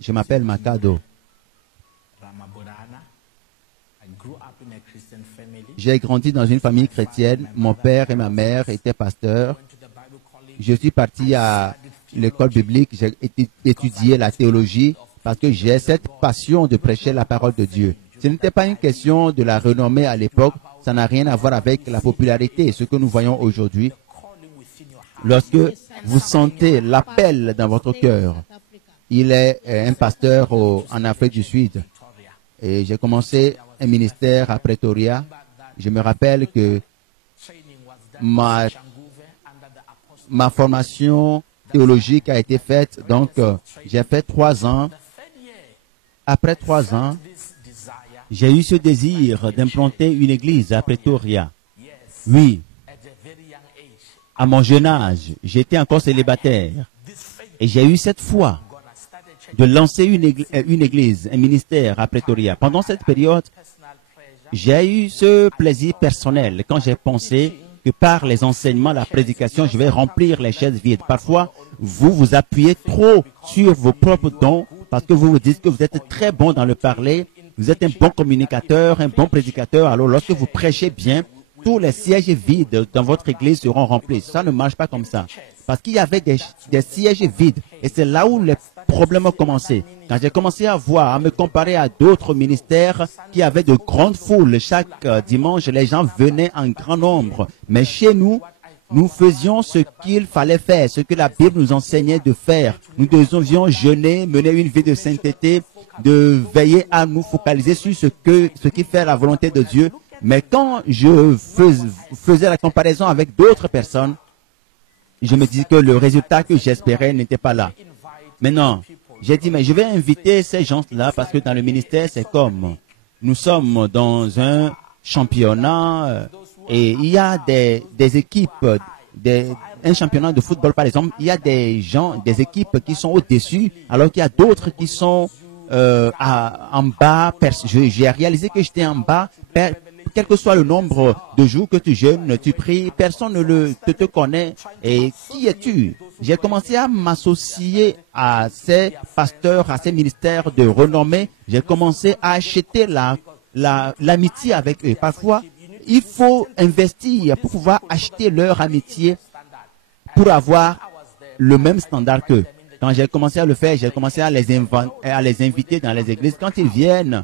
Je m'appelle Makado. J'ai grandi dans une famille chrétienne. Mon père et ma mère étaient pasteurs. Je suis parti à l'école biblique. J'ai étudié la théologie parce que j'ai cette passion de prêcher la parole de Dieu. Ce n'était pas une question de la renommée à l'époque. Ça n'a rien à voir avec la popularité, ce que nous voyons aujourd'hui. Lorsque vous sentez l'appel dans votre cœur, il est un pasteur en Afrique du Sud. Et j'ai commencé un ministère à Pretoria. Je me rappelle que ma formation théologique a été faite. Donc, j'ai fait 3 ans. Après 3 ans, j'ai eu ce désir d'implanter une église à Pretoria. Oui. À mon jeune âge, j'étais encore célibataire. Et j'ai eu cette foi de lancer une église, un ministère à Pretoria. Pendant cette période, j'ai eu ce plaisir personnel quand j'ai pensé que par les enseignements, la prédication, je vais remplir les chaises vides. Parfois, vous vous appuyez trop sur vos propres dons parce que vous vous dites que vous êtes très bon dans le parler, vous êtes un bon communicateur, un bon prédicateur. Alors, lorsque vous prêchez bien, tous les sièges vides dans votre église seront remplis. Ça ne marche pas comme ça. Parce qu'il y avait des sièges vides. Et c'est là où les problèmes ont commencé. Quand j'ai commencé à voir, à me comparer à d'autres ministères qui avaient de grandes foules chaque dimanche, les gens venaient en grand nombre. Mais chez nous, nous faisions ce qu'il fallait faire, ce que la Bible nous enseignait de faire. Nous devions jeûner, mener une vie de sainteté, de veiller à nous focaliser sur ce qui fait la volonté de Dieu. Mais quand je faisais la comparaison avec d'autres personnes, je me disais que le résultat que j'espérais n'était pas là. Maintenant, j'ai dit, mais je vais inviter ces gens-là parce que dans le ministère, c'est comme nous sommes dans un championnat et il y a des équipes, un championnat de football par exemple, il y a des équipes qui sont au-dessus alors qu'il y a d'autres qui sont en bas. J'ai réalisé que j'étais en bas. Quel que soit le nombre de jours que tu jeûnes, tu pries, personne ne te connaît. Et qui es-tu? J'ai commencé à m'associer à ces pasteurs, à ces ministères de renommée. J'ai commencé à acheter l'amitié avec eux. Parfois, il faut investir pour pouvoir acheter leur amitié pour avoir le même standard qu'eux. Quand j'ai commencé à le faire, j'ai commencé à les inviter dans les églises. Quand ils viennent,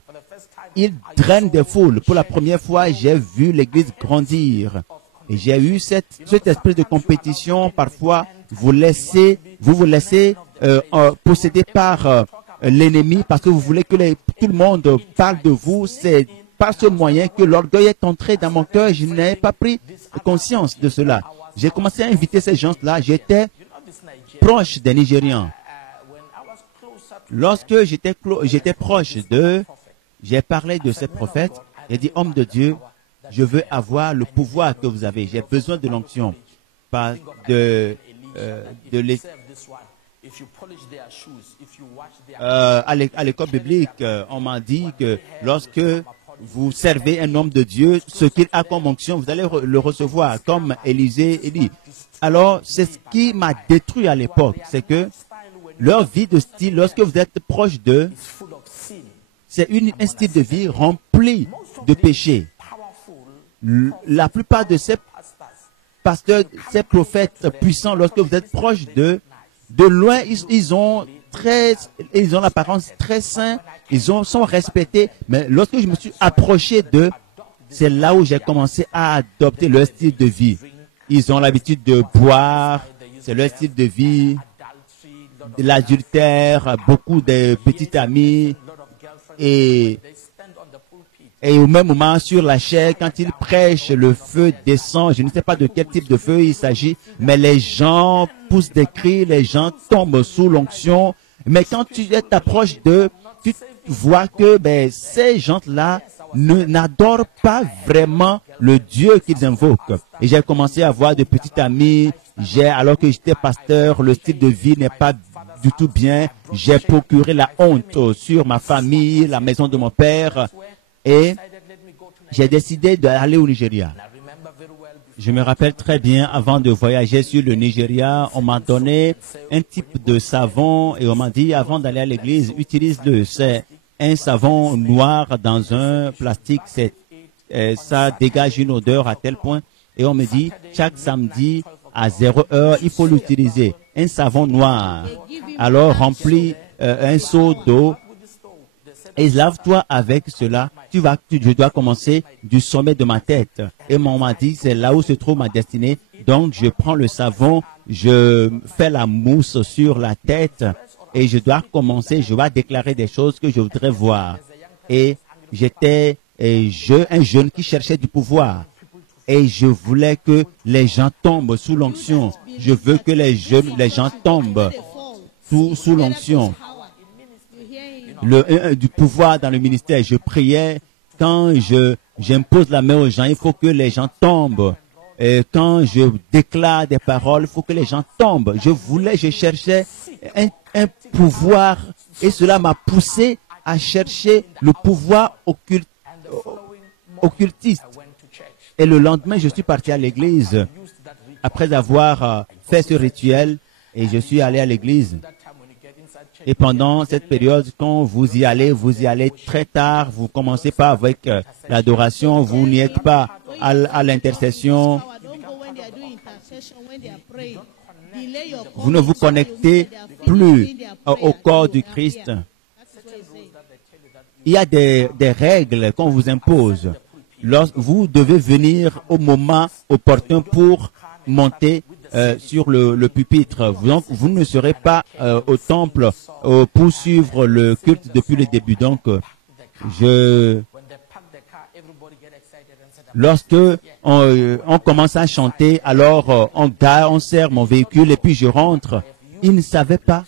ils drainent des foules. Pour la première fois, j'ai vu l'église grandir. Et j'ai eu cet esprit de compétition. Parfois, vous vous laissez posséder par l'ennemi parce que vous voulez que tout le monde parle de vous. C'est par ce moyen que l'orgueil est entré dans mon cœur. Je n'ai pas pris conscience de cela. J'ai commencé à inviter ces gens-là. J'étais proche des Nigérians. Lorsque j'étais proche d'eux, j'ai parlé de ces prophètes. J'ai dit, homme de Dieu, je veux avoir le pouvoir que vous avez. J'ai besoin de l'onction. À l'école biblique, on m'a dit que lorsque vous servez un homme de Dieu, ce qu'il a comme onction, vous allez le recevoir, comme Élisée dit. Alors, c'est ce qui m'a détruit à l'époque, c'est que leur vie de style, lorsque vous êtes proche d'eux, c'est un style de vie rempli de péchés. La plupart de ces pasteurs, ces prophètes puissants, lorsque vous êtes proche d'eux, de loin, ils ont l'apparence très sainte, sont respectés. Mais lorsque je me suis approché d'eux, c'est là où j'ai commencé à adopter leur style de vie. Ils ont l'habitude de boire, c'est leur style de vie, de l'adultère, beaucoup de petits amis. Et au même moment, sur la chair, quand ils prêchent, le feu descend. Je ne sais pas de quel type de feu il s'agit, mais les gens poussent des cris, les gens tombent sous l'onction. Mais quand tu t'approches d'eux, tu vois que ces gens-là n'adorent pas vraiment le Dieu qu'ils invoquent. Et j'ai commencé à avoir de petits amis. Alors que j'étais pasteur, le style de vie n'est pas du tout bien. J'ai procuré la honte sur ma famille, la maison de mon père. Et j'ai décidé d'aller au Nigeria. Je me rappelle très bien, avant de voyager sur le Nigeria, on m'a donné un type de savon et on m'a dit, avant d'aller à l'église, utilise-le. C'est un savon noir dans un plastique. Ça dégage une odeur à tel point. Et on me dit, chaque samedi à 0h, il faut l'utiliser. Un savon noir. Alors, remplis un seau d'eau et lave-toi avec cela. Je dois commencer du sommet de ma tête. Et on m'a dit, c'est là où se trouve ma destinée. Donc, je prends le savon, je fais la mousse sur la tête et je dois commencer, je dois déclarer des choses que je voudrais voir. Et j'étais un jeune qui cherchait du pouvoir. Et je voulais que les gens tombent sous l'onction. Je veux que les gens tombent sous l'onction. Du pouvoir dans le ministère. Je priais, quand j'impose la main aux gens, il faut que les gens tombent. Et quand je déclare des paroles, il faut que les gens tombent. Je cherchais un pouvoir et cela m'a poussé à chercher le pouvoir occultiste. Et le lendemain, je suis parti à l'église après avoir fait ce rituel et je suis allé à l'église. Et pendant cette période, quand vous y allez très tard, vous commencez pas avec l'adoration, vous n'y êtes pas à l'intercession. Vous ne vous connectez plus au corps du Christ. Il y a des règles qu'on vous impose. Vous devez venir au moment opportun pour monter sur le pupitre. Donc, vous ne serez pas au temple pour suivre le culte depuis le début. Donc, lorsque on commence à chanter, alors on sert mon véhicule et puis je rentre. Ils ne savaient pas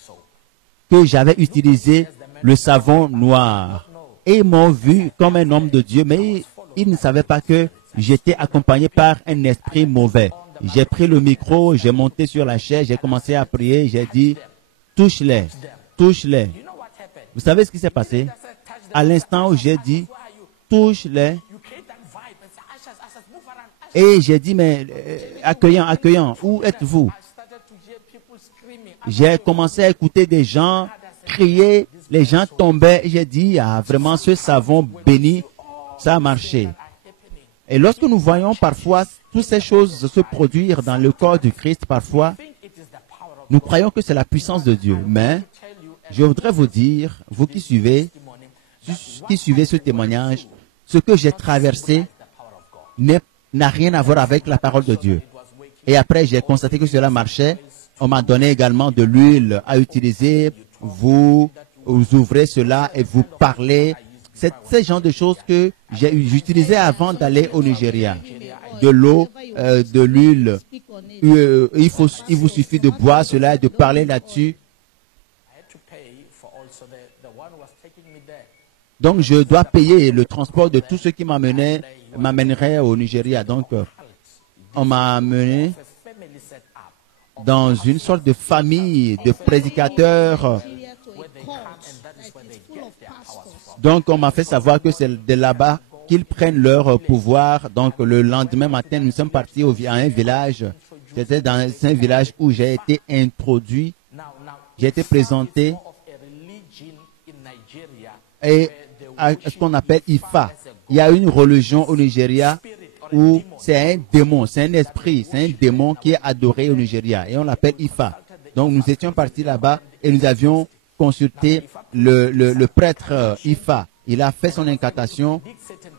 que j'avais utilisé le savon noir. Et ils m'ont vu comme un homme de Dieu, mais ils ne savaient pas que j'étais accompagné par un esprit mauvais. J'ai pris le micro, j'ai monté sur la chaise, j'ai commencé à prier, j'ai dit, touche-les, touche-les. Vous savez ce qui s'est passé? À l'instant où j'ai dit, touche-les, et j'ai dit, mais accueillant, où êtes-vous? J'ai commencé à écouter des gens crier, les gens tombaient, et j'ai dit, vraiment ce savon béni, ça a marché. Et lorsque nous voyons parfois toutes ces choses se produire dans le corps du Christ, parfois, nous croyons que c'est la puissance de Dieu. Mais je voudrais vous dire, vous qui suivez ce témoignage, ce que j'ai traversé n'a rien à voir avec la parole de Dieu. Et après, j'ai constaté que cela marchait. On m'a donné également de l'huile à utiliser. Vous ouvrez cela et vous parlez. C'est ce genre de choses que j'utilisais avant d'aller au Nigeria. De l'eau, de l'huile. Il vous suffit de boire cela et de parler là-dessus. Donc, je dois payer le transport de tout ce qui m'amènerait au Nigeria. Donc, on m'a amené dans une sorte de famille de prédicateurs. Donc, on m'a fait savoir que c'est de là-bas qu'ils prennent leur pouvoir. Donc, le lendemain matin, nous sommes partis à un village. C'était dans un village où j'ai été introduit. J'ai été présenté et à ce qu'on appelle Ifa. Il y a une religion au Nigeria où c'est un démon, c'est un esprit, c'est un démon qui est adoré au Nigeria et on l'appelle Ifa. Donc, nous étions partis là-bas et nous avions consulté le prêtre Ifa. Il a fait son incantation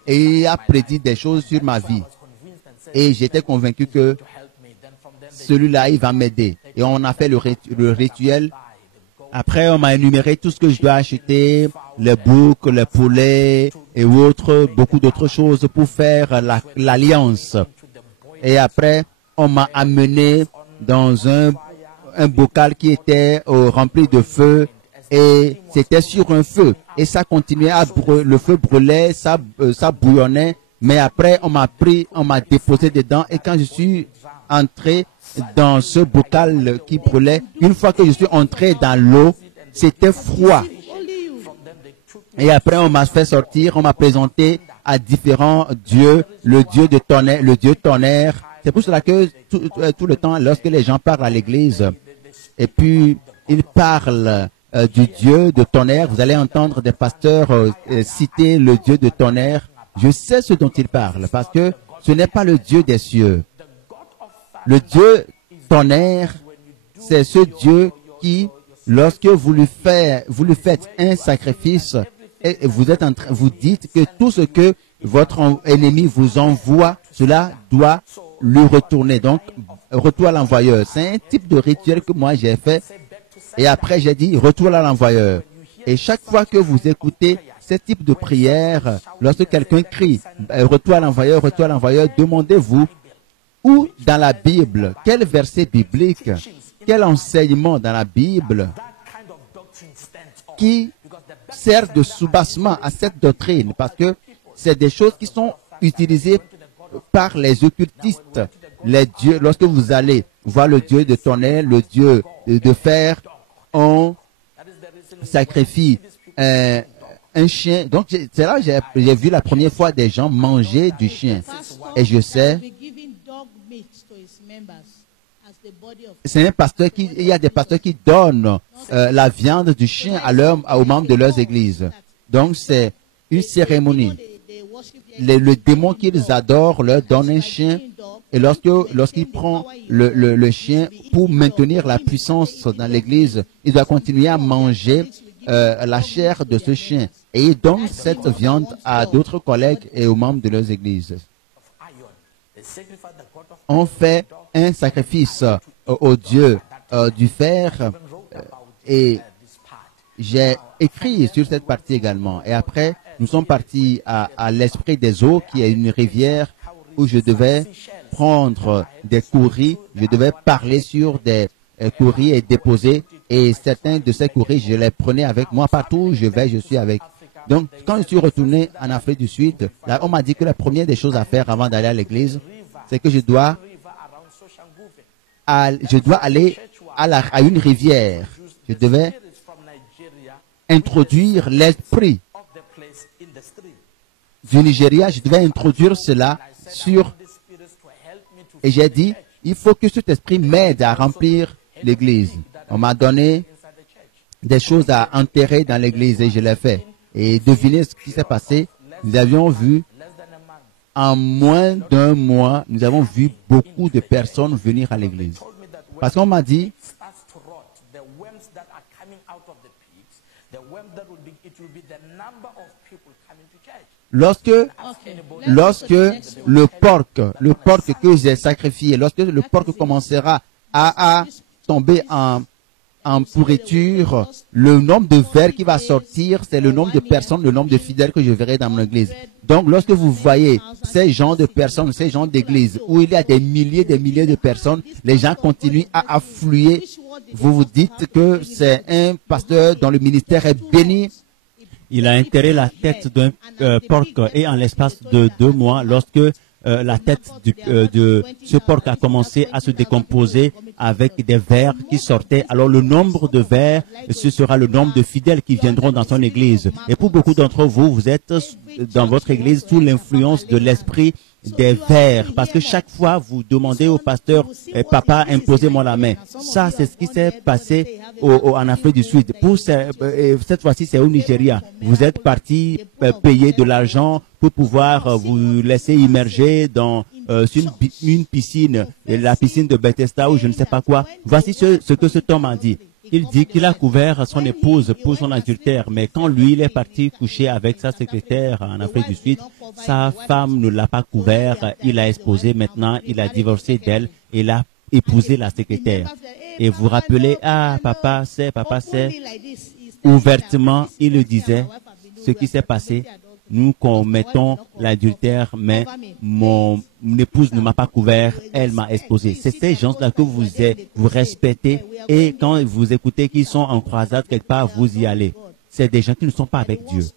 et il a prédit des choses sur ma vie. Et j'étais convaincu que celui-là, il va m'aider. Et on a fait le rituel. Après, on m'a énuméré tout ce que je dois acheter, les boucs, les poulets et autres, beaucoup d'autres choses pour faire l'alliance. Et après, on m'a amené dans un bocal qui était rempli de feu et c'était sur un feu. Et ça continuait le feu brûlait, ça bouillonnait. Mais après, on m'a déposé dedans et quand je suis entré dans ce bocal qui brûlait, une fois que je suis entré dans l'eau, c'était froid. Et après, on m'a fait sortir, on m'a présenté à différents dieux, le dieu de tonnerre, le dieu tonnerre. C'est pour cela que tout le temps, lorsque les gens parlent à l'église, et puis ils parlent du dieu de tonnerre, vous allez entendre des pasteurs citer le dieu de tonnerre. Je sais ce dont ils parlent, parce que ce n'est pas le Dieu des cieux. Le Dieu tonnerre, c'est ce Dieu qui, lorsque vous lui faites un sacrifice, et vous dites que tout ce que votre ennemi vous envoie, cela doit lui retourner. Donc, retour à l'envoyeur. C'est un type de rituel que moi j'ai fait. Et après, j'ai dit, retour à l'envoyeur. Et chaque fois que vous écoutez ce type de prière, lorsque quelqu'un crie, retour à l'envoyeur, demandez-vous où dans la Bible, quel verset biblique, quel enseignement dans la Bible qui sert de soubassement à cette doctrine, parce que c'est des choses qui sont utilisées par les occultistes. Les dieux, lorsque vous allez voir le Dieu de tonnerre, le Dieu de fer, on sacrifie un chien. Donc, c'est là que j'ai vu la première fois des gens manger du chien. Et je sais, c'est un pasteur il y a des pasteurs qui donnent la viande du chien aux membres de leurs églises. Donc, c'est une cérémonie. Le démon qu'ils adorent leur donne un chien. Et lorsqu'il prend le chien pour maintenir la puissance dans l'église, il doit continuer à manger la chair de ce chien. Et il donne cette viande à d'autres collègues et aux membres de leurs églises. On fait un sacrifice au Dieu du fer et j'ai écrit sur cette partie également. Et après, nous sommes partis à l'Esprit des eaux, qui est une rivière où je devais prendre des courris, je devais parler sur des courris et déposer. Et certains de ces courris, je les prenais avec moi partout où je vais, je suis avec. Donc, quand je suis retourné en Afrique du Sud, là, on m'a dit que la première des choses à faire avant d'aller à l'église, c'est que je dois aller à une rivière. Je devais introduire l'esprit du Nigeria. Je devais introduire cela et j'ai dit, il faut que cet esprit m'aide à remplir l'église. On m'a donné des choses à enterrer dans l'église et je l'ai fait. Et devinez ce qui s'est passé. Nous avions vu, en moins d'un mois, nous avons vu beaucoup de personnes venir à l'église. Parce qu'on m'a dit, lorsque le porc que j'ai sacrifié, lorsque le porc commencera à tomber en pourriture, le nombre de vers qui va sortir, c'est le nombre de personnes, le nombre de fidèles que je verrai dans mon église. Donc, lorsque vous voyez ces gens de personnes, ces gens d'église, où il y a des milliers de personnes, les gens continuent à affluer. Vous vous dites que c'est un pasteur dont le ministère est béni. Il a enterré la tête d'un porc et en l'espace de 2 mois, lorsque la tête de ce porc a commencé à se décomposer avec des vers qui sortaient. Alors le nombre de vers, ce sera le nombre de fidèles qui viendront dans son église. Et pour beaucoup d'entre vous, vous êtes dans votre église sous l'influence de l'esprit des vers, parce que chaque fois vous demandez au pasteur, papa, imposez-moi la main. Ça, c'est ce qui s'est passé en Afrique du Sud. Pour cette fois-ci, c'est au Nigeria. Vous êtes parti payer de l'argent pour pouvoir vous laisser immerger dans une piscine, la piscine de Bethesda ou je ne sais pas quoi. Voici ce que cet homme a dit. Il dit qu'il a couvert son épouse pour son adultère, mais quand lui, il est parti coucher avec sa secrétaire en Afrique du Sud, sa femme ne l'a pas couvert, il a exposé, maintenant il a divorcé d'elle et il a épousé la secrétaire. Et vous rappelez, papa c'est, ouvertement, il le disait, ce qui s'est passé, nous commettons l'adultère, mais mon épouse ne m'a pas couvert, elle m'a exposé. C'est ces gens-là que vous respectez et quand vous écoutez qu'ils sont en croisade quelque part, vous y allez. C'est des gens qui ne sont pas avec Dieu.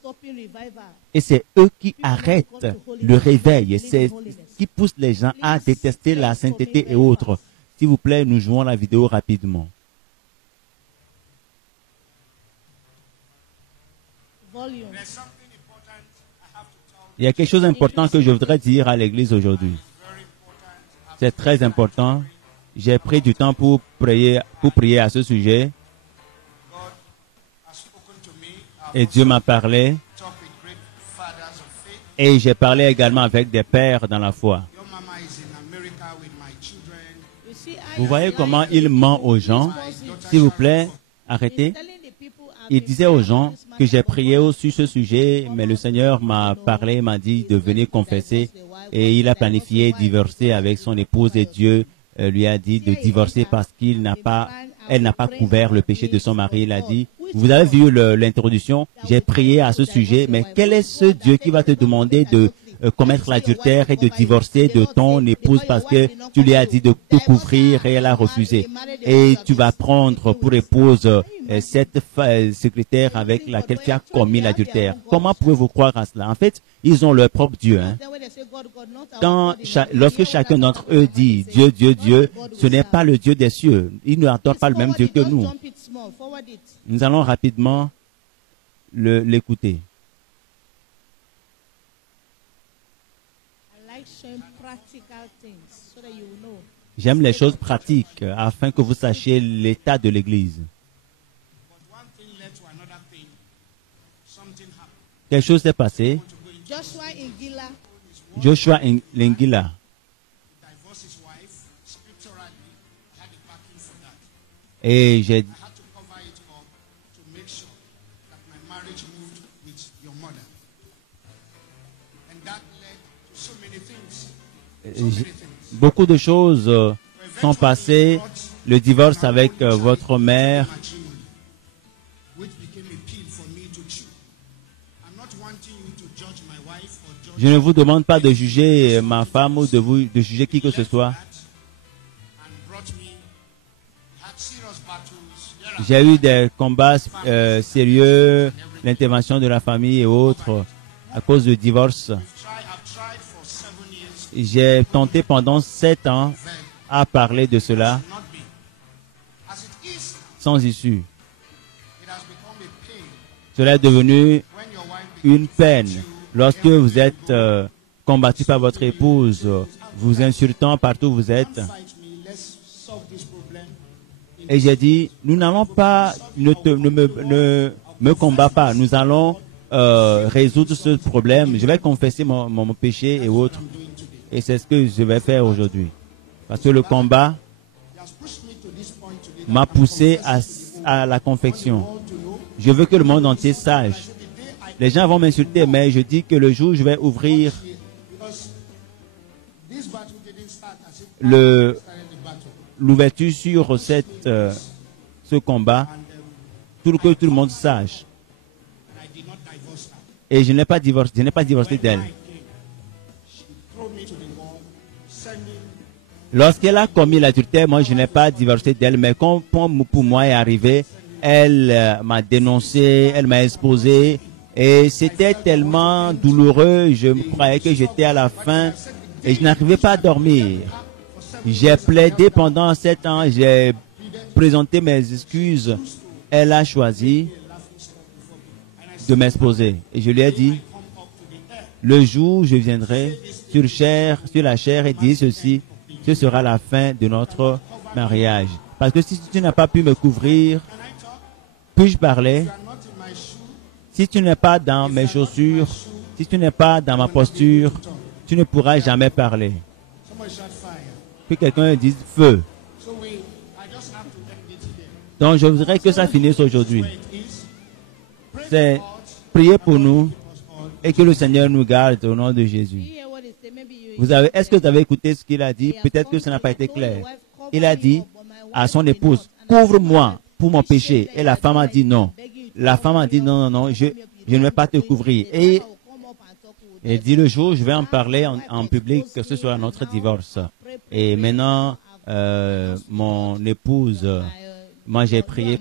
Et c'est eux qui arrêtent le réveil. C'est ce qui pousse les gens à détester la sainteté et autres. S'il vous plaît, nous jouons la vidéo rapidement. Volumes. Il y a quelque chose d'important que je voudrais dire à l'église aujourd'hui. C'est très important. J'ai pris du temps pour prier à ce sujet. Et Dieu m'a parlé. Et j'ai parlé également avec des pères dans la foi. Vous voyez comment il ment aux gens? S'il vous plaît, arrêtez. Il disait aux gens que j'ai prié sur ce sujet, mais le Seigneur m'a parlé, m'a dit de venir confesser. Et il a planifié divorcer avec son épouse et Dieu lui a dit de divorcer parce qu'elle n'a pas couvert le péché de son mari. Il a dit, vous avez vu l'introduction, j'ai prié à ce sujet, mais quel est ce Dieu qui va te demander de commettre l'adultère et de divorcer de ton épouse parce que tu lui as dit de te couvrir et elle a refusé. Et tu vas prendre pour épouse cette secrétaire avec laquelle tu as commis l'adultère. Comment pouvez-vous croire à cela? En fait, ils ont leur propre Dieu. Hein. Lorsque chacun d'entre eux dit Dieu, Dieu, Dieu, ce n'est pas le Dieu des cieux. Ils ne adorent pas le même Dieu que nous. Nous allons rapidement l'écouter. J'aime les choses pratiques afin que vous sachiez l'état de l'Église. Quelque chose s'est passé. Joshua Lingila. Et j'ai beaucoup de choses sont passées. Le divorce avec votre mère. Je ne vous demande pas de juger ma femme ou de juger qui que ce soit. J'ai eu des combats sérieux, l'intervention de la famille et autres à cause du divorce. J'ai tenté pendant 7 ans à parler de cela sans issue. Cela est devenu une peine. Lorsque vous êtes combattu par votre épouse, vous insultant partout où vous êtes. Et j'ai dit, nous n'allons pas, ne me combat pas, nous allons résoudre ce problème. Je vais confesser mon péché et autres. Et c'est ce que je vais faire aujourd'hui. Parce que le combat m'a poussé à la confession. Je veux que le monde entier sache. Les gens vont m'insulter, mais je dis que le jour où je vais ouvrir l'ouverture sur ce combat, que tout le monde sache. Et je n'ai pas divorcé d'elle. Lorsqu'elle a commis l'adultère, moi je n'ai pas divorcé d'elle, mais quand pour moi est arrivé, elle m'a dénoncé, elle m'a exposé, et c'était tellement douloureux, je croyais que j'étais à la fin, et je n'arrivais pas à dormir. J'ai plaidé pendant 7 ans, j'ai présenté mes excuses, elle a choisi de m'exposer. Et je lui ai dit, le jour où je viendrai sur la chair et dire ceci, ce sera la fin de notre mariage. Parce que si tu n'as pas pu me couvrir, puis-je parler? Si tu n'es pas dans mes chaussures, si tu n'es pas dans ma posture, tu ne pourras jamais parler. Que quelqu'un dise feu. Donc je voudrais que ça finisse aujourd'hui. C'est prier pour nous et que le Seigneur nous garde au nom de Jésus. Est-ce que vous avez écouté ce qu'il a dit? Peut-être que ça n'a pas été clair. Il a dit à son épouse, couvre-moi pour mon péché. Et la femme a dit non. La femme a dit non, non, non, je ne vais pas te couvrir. Et elle dit le jour, je vais en parler en public, que ce soit notre divorce. Et maintenant, mon épouse, moi j'ai prié.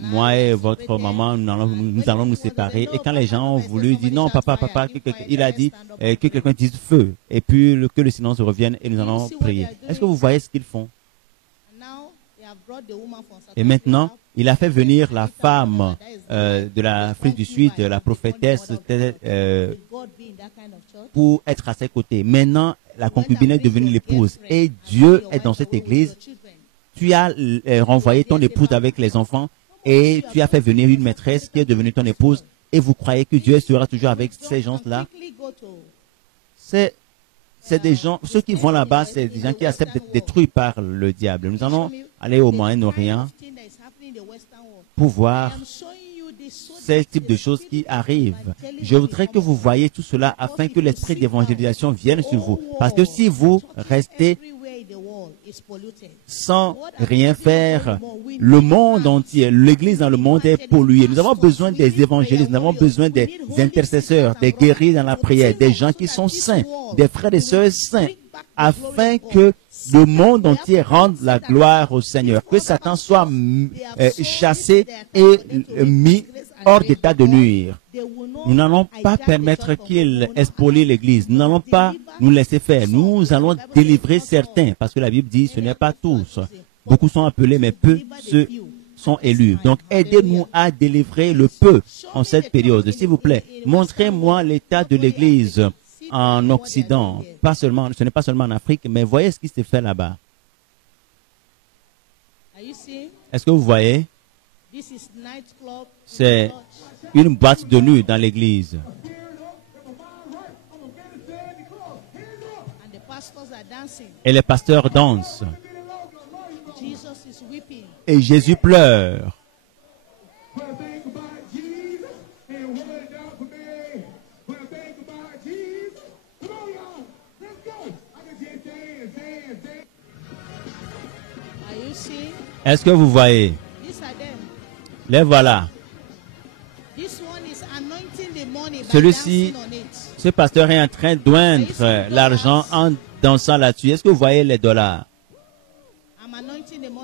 Moi et votre maman, nous allons nous séparer. Et quand les gens ont voulu dire non, papa, il a dit que quelqu'un dise feu. Et puis que le silence revienne et nous allons prier. Est-ce que vous voyez ce qu'ils font? Et maintenant, il a fait venir la femme de l'Afrique du Sud, la prophétesse, pour être à ses côtés. Maintenant, la concubine est devenue l'épouse. Et Dieu est dans cette église. Tu as renvoyé ton épouse avec les enfants et tu as fait venir une maîtresse qui est devenue ton épouse. Et vous croyez que Dieu sera toujours avec ces gens-là? C'est des gens, ceux qui vont là-bas, c'est des gens qui acceptent d'être détruits par le diable. Nous allons aller au Moyen-Orient pour voir ces types de choses qui arrivent. Je voudrais que vous voyez tout cela afin que l'esprit d'évangélisation vienne sur vous. Parce que si vous restez sans rien faire, le monde entier, l'église dans le monde est polluée. Nous avons besoin des évangélistes, nous avons besoin des intercesseurs, des guéris dans la prière, des gens qui sont saints, des frères et sœurs saints, afin que le monde entier rende la gloire au Seigneur, que Satan soit chassé et mis hors d'état de nuire. Nous n'allons pas permettre qu'il expolie l'Église. Nous n'allons pas nous laisser faire. Nous allons délivrer certains, parce que la Bible dit ce n'est pas tous. Beaucoup sont appelés, mais peu sont élus. Donc, aidez-nous à délivrer le peu en cette période. S'il vous plaît, montrez-moi l'état de l'Église en Occident. Pas seulement, ce n'est pas seulement en Afrique, mais voyez ce qui se fait là-bas. Est-ce que vous voyez? C'est une boîte de nuit dans l'église. Et les pasteurs dansent. Et Jésus pleure. Est-ce que vous voyez? Les voilà. Celui-ci, ce pasteur est en train d'oindre l'argent en dansant là-dessus. Est-ce que vous voyez les dollars?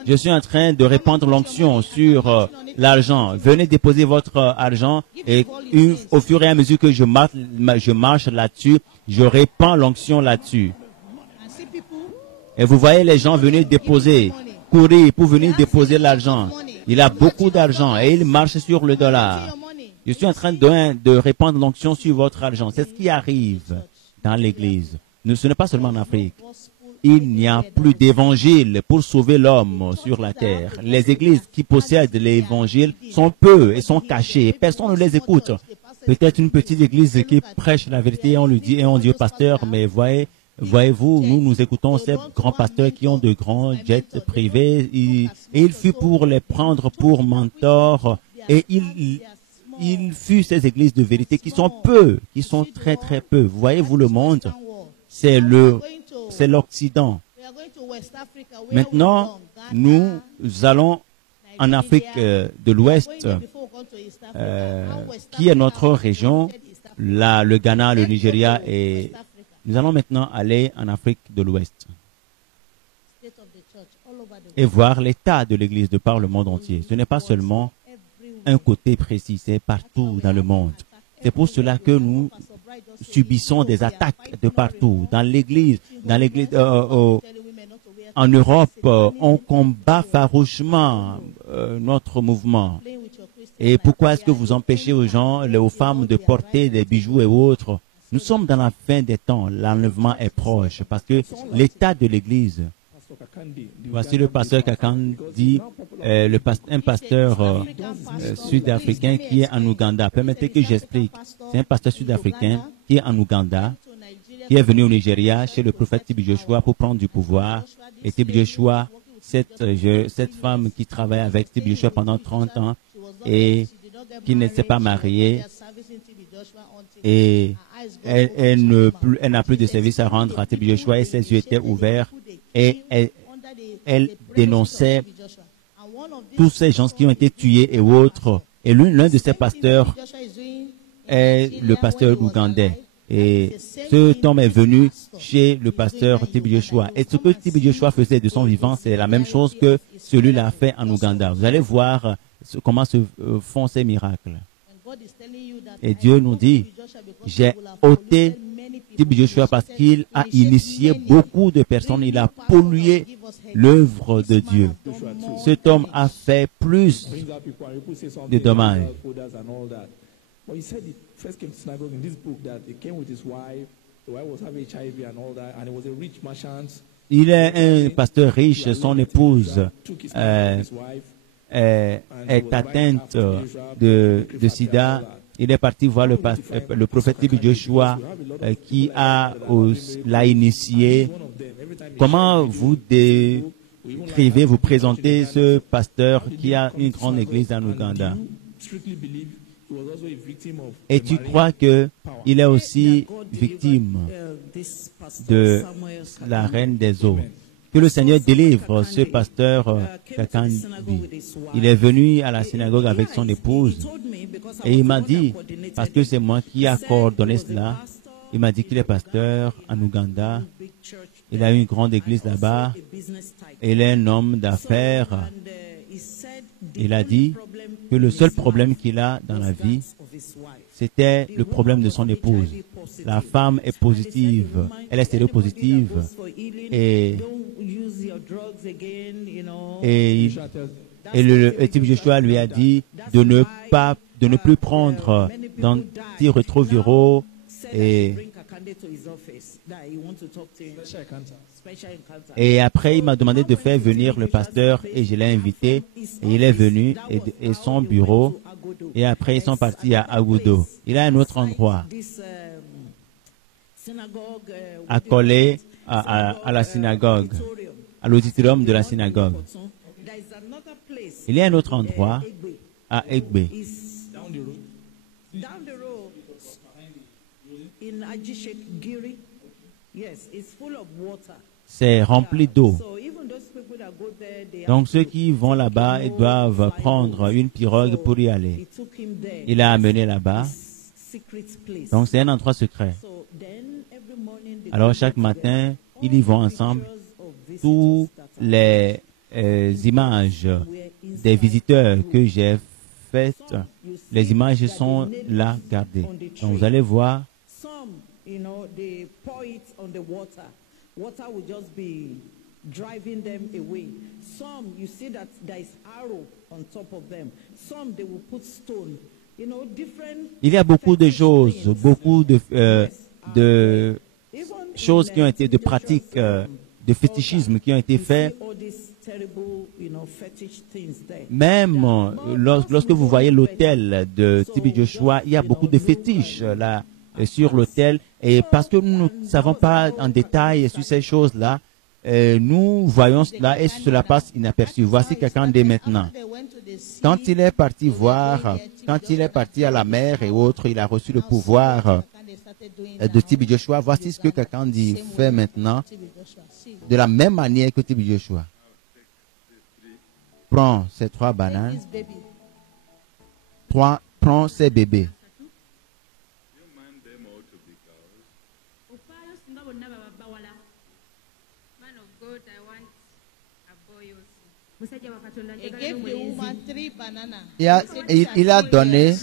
Je suis en train de répandre l'onction sur l'argent. Venez déposer votre argent et au fur et à mesure que je marche là-dessus, je répands l'onction là-dessus. Et vous voyez les gens venir déposer, courir pour venir déposer l'argent. Il a beaucoup d'argent et il marche sur le dollar. Je suis en train de répandre l'onction sur votre argent. C'est ce qui arrive dans l'Église. Ce n'est pas seulement en Afrique. Il n'y a plus d'évangile pour sauver l'homme sur la terre. Les églises qui possèdent l'évangile sont peu et sont cachées. Personne ne les écoute. Peut-être une petite église qui prêche la vérité et on lui dit, et on dit au pasteur, mais voyez-vous, nous écoutons ces grands pasteurs qui ont de grands jets privés. Et il fut pour les prendre pour mentors. Et il fut ces églises de vérité qui sont peu, qui sont très très peu. Voyez-vous le monde? C'est l'Occident. Maintenant, nous allons en Afrique de l'Ouest, qui est notre région, là, le Ghana, le Nigeria, et nous allons maintenant aller en Afrique de l'Ouest et voir l'état de l'Église de par le monde entier. Ce n'est pas seulement un côté précis, c'est partout dans le monde. C'est pour cela que nous subissons des attaques de partout. Dans l'Église, en Europe, on combat farouchement notre mouvement. Et pourquoi est-ce que vous empêchez aux femmes de porter des bijoux et autres? Nous sommes dans la fin des temps. L'enlèvement est proche parce que l'état de l'Église. Voici le pasteur Kakandi, un pasteur sud-africain qui est en Ouganda. Permettez que j'explique. C'est un pasteur sud-africain qui est en Ouganda, qui est venu au Nigeria chez le prophète Tibi Joshua pour prendre du pouvoir. Et Tibi Joshua, cette femme qui travaille avec Tibi Joshua pendant 30 ans et qui ne s'est pas mariée, et elle n'a plus de service à rendre à Tibi Joshua et ses yeux étaient ouverts. Et elle dénonçait tous ces gens qui ont été tués et autres. Et l'un de ces pasteurs est le pasteur ougandais. Et cet homme est venu chez le pasteur Tibi Joshua. Et ce que Tibi Joshua faisait de son vivant, c'est la même chose que celui-là a fait en Ouganda. Vous allez voir comment se font ces miracles. Et Dieu nous dit, j'ai ôté T.B. Joshua parce qu'il a initié beaucoup de personnes, il a pollué l'œuvre de Dieu. Cet homme a fait plus de dommages. Il est un pasteur riche, son épouse est atteinte de sida. Il est parti voir le prophète T.B. Joshua qui l'a initié. Comment vous décrivez, vous présentez ce pasteur qui a une grande église en Ouganda? Et tu crois qu'il est aussi victime de la reine des eaux? Que le Seigneur délivre ce pasteur Kakambi. Il est venu à la synagogue avec son épouse et il m'a dit, parce que c'est moi qui a coordonné cela, il m'a dit qu'il est pasteur en Ouganda. Il a une grande église là-bas. Il est un homme d'affaires. Il a dit que le seul problème qu'il a dans la vie, c'était le problème de son épouse. La femme est positive, elle est séropositive et le T.B. Joshua lui a dit de ne plus prendre d'antirétroviraux et après il m'a demandé de faire venir le pasteur et je l'ai invité et il est venu et son bureau et après ils sont partis à Agudo. Il a un autre endroit accolé à la synagogue, à l'auditorium de la synagogue. Il y a un autre endroit à Egbe. C'est rempli d'eau. Donc ceux qui vont là-bas, ils doivent prendre une pirogue pour y aller. Il a amené là-bas. Donc c'est un endroit secret. Alors chaque matin, ils y vont ensemble. Toutes les images des visiteurs que j'ai faites, les images sont là gardées. Donc vous allez voir. Driving them away. Some, you see that there is arrow on top of them. Some, they will put stone. You know, different. Il y a beaucoup de choses, beaucoup de choses qui ont été, de pratiques, de fétichisme qui ont été faits. Même lorsque vous voyez l'autel de T.B. Joshua, il y a beaucoup de fétiches là sur l'autel. Et parce que nous ne savons pas en détail sur ces choses-là, nous voyons cela et cela passe inaperçu. Voici quelqu'un dès maintenant. Quand il est parti voir, quand il est parti à la mer et autres, il a reçu le pouvoir de T.B. Joshua. Voici ce que quelqu'un dit fait maintenant, de la même manière que T.B. Joshua. Prends ces 3 bananes, prends ces bébés. Il a donné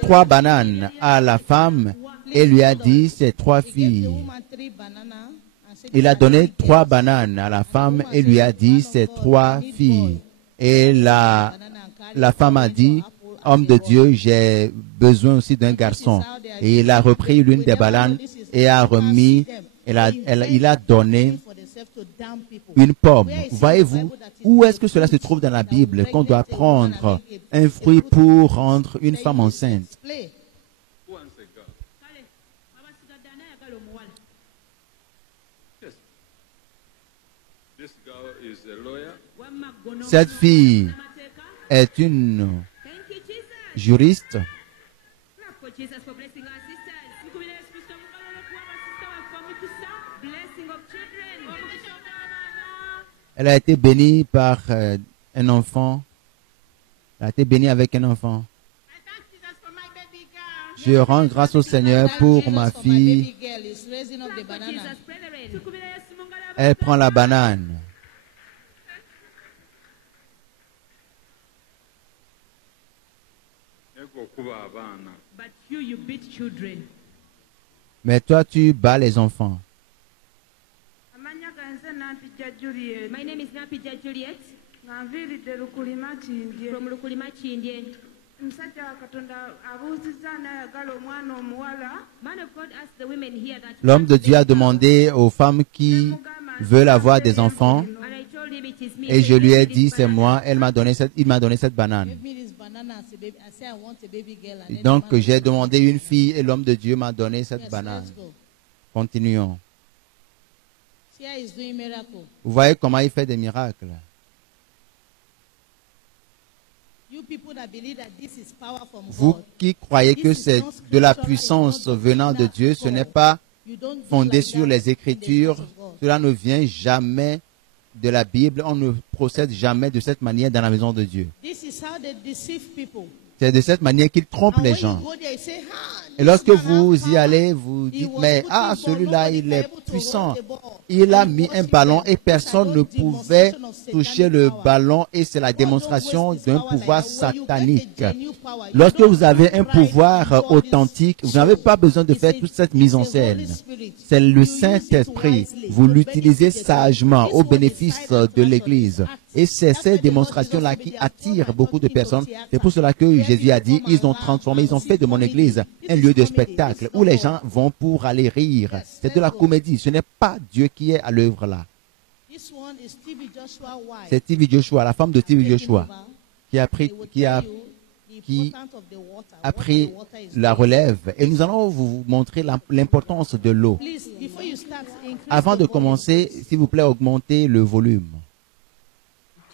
3 bananes à la femme et lui a dit ses 3 filles. Il a donné 3 bananes à la femme et lui a dit ses 3 filles. Et la femme a dit, homme de Dieu, j'ai besoin aussi d'un garçon. Et il a repris l'une des bananes et a remis, il a donné une pomme. Voyez-vous, où est-ce que cela se trouve dans la Bible qu'on doit prendre un fruit pour rendre une femme enceinte? Cette fille est une juriste. Elle a été bénie par un enfant. Elle a été bénie avec un enfant. Je rends grâce au Seigneur pour ma fille. Elle prend la banane. But you beat children. Mais toi, tu bats les enfants. amanya ganze Nampijja Juliet My name is Nampijja Juliet nga nviiridde Lukulima Kindye. from Lukulima Kindye. Omusajja wa Katonda abuuzizza n'ayagala omwana omuwala Man of God asked the women here that L'homme de Dieu a demandé aux femmes qui veulent avoir des enfants and I told him it is me. et je lui ai dit, c'est moi. Il m'a donné cette banane. Give me this banana as a baby. I say I want a baby girl. And then Donc the man j'ai demandé une fille et l'homme de Dieu m'a donné cette Yes, banane. let's go. Continuons. See how he's doing miracle. Vous voyez comment il fait des miracles. You people that believe that this is power from Vous God. qui croyez que c'est de la puissance venant de Dieu, ce n'est pas You don't do fondé like sur that les in the Écritures. house of God. Cela ne vient jamais de la Bible. On ne procède jamais de cette manière dans la maison de Dieu. This is how they deceive people. C'est de cette manière qu'ils trompent And les when you gens. go there, you say, Et lorsque vous y allez, vous dites, mais celui-là, il est puissant. Il a mis un ballon et personne ne pouvait toucher le ballon et c'est la démonstration d'un pouvoir satanique. Lorsque vous avez un pouvoir authentique, vous n'avez pas besoin de faire toute cette mise en scène. C'est le Saint-Esprit. Vous l'utilisez sagement au bénéfice de l'Église. Et c'est cette démonstration-là qui attire beaucoup de personnes. C'est pour cela que Jésus a dit, ils ont transformé, ils ont fait de mon Église un lieu de spectacle où les gens vont pour aller rire. C'est de la comédie. Ce n'est pas Dieu qui est à l'œuvre là. C'est Stevie Joshua, la femme de Stevie Joshua, qui a pris la relève. Et nous allons vous montrer l'importance de l'eau. Avant de commencer, s'il vous plaît, augmentez le volume.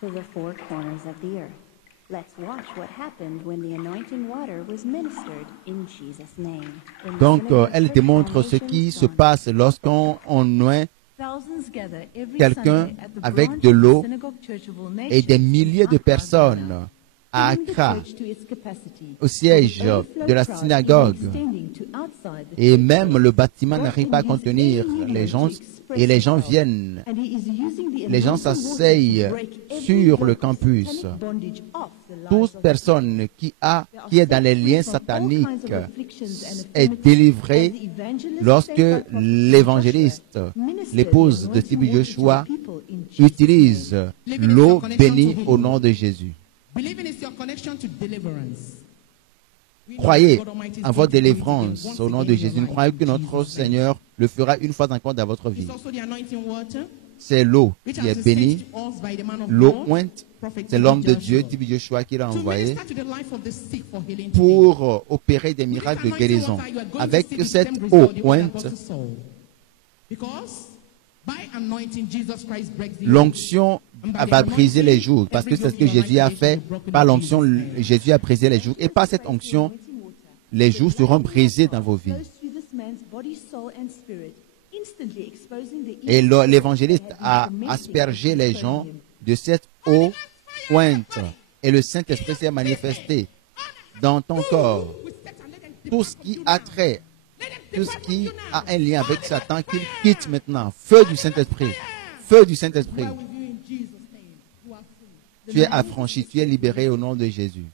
To the four corners of the earth. Let's watch what happened when the anointing water was ministered in Jesus' name. In Donc, Synagogue elle Church démontre ce qui se Foundation passe lorsqu'on oint Thousands gather every quelqu'un Sunday at the avec branch de of the l'eau Synagogue Church of All Nations et des milliers de in Accra, personnes Ghana, à filling the Accra, church to its capacity. au siège The overflow de la crowd synagogue. even extending to outside the Et church même doors. le bâtiment God n'arrive pas à in His contenir own les medium gens to express et les gens Himself. viennent. And He is using the Les gens anointing water s'asseyent to break every sur le yoke of campus. satanic bondage off the lives Toute of the personne church. qui They est are dans les set liens free from all sataniques kinds of afflictions and est infirmities, délivrée and the evangelist lorsque sent by Prophet l'évangéliste, Joshua ministered l'épouse the de anointing Stevie water to Joshua, the people in Jesus' utilise name. l'eau bénie au nom de Jésus. Believing is your connection to deliverance. Croyez en votre délivrance au nom de Jésus. Croyez que notre Seigneur le fera une fois encore dans votre vie. It's also the anointing water, C'est l'eau which qui has est been bénie, sent to us by the man of l'eau God, ointe. Prophet C'est l'homme de Joshua, Dieu, Stevie Joshua, qui l'a to envoyé minister to the life of the sick for healing today. pour opérer des miracles de guérison. Avec cette eau ointe, Because by anointing, Jesus Christ breaks the yoke. l'onction va briser les jougs. Parce que c'est ce que Jésus a fait. Par l'onction, Jésus a brisé les jougs. Et par cette onction, les jougs seront brisés dans vos vies. Flows through this man's body, soul, and spirit, instantly exposing the Et evil l'évangéliste that a had been aspergé les tormenting gens him. de cette eau ointe. Et le Saint-Esprit s'est manifesté dans ton corps. Tout ce qui a trait, tout ce qui a un lien avec Satan, qu'il quitte maintenant. Feu du Saint-Esprit. Feu du Saint-Esprit. With you in Jesus' name, you are free. Tu es affranchi, tu es libéré au nom de Jésus.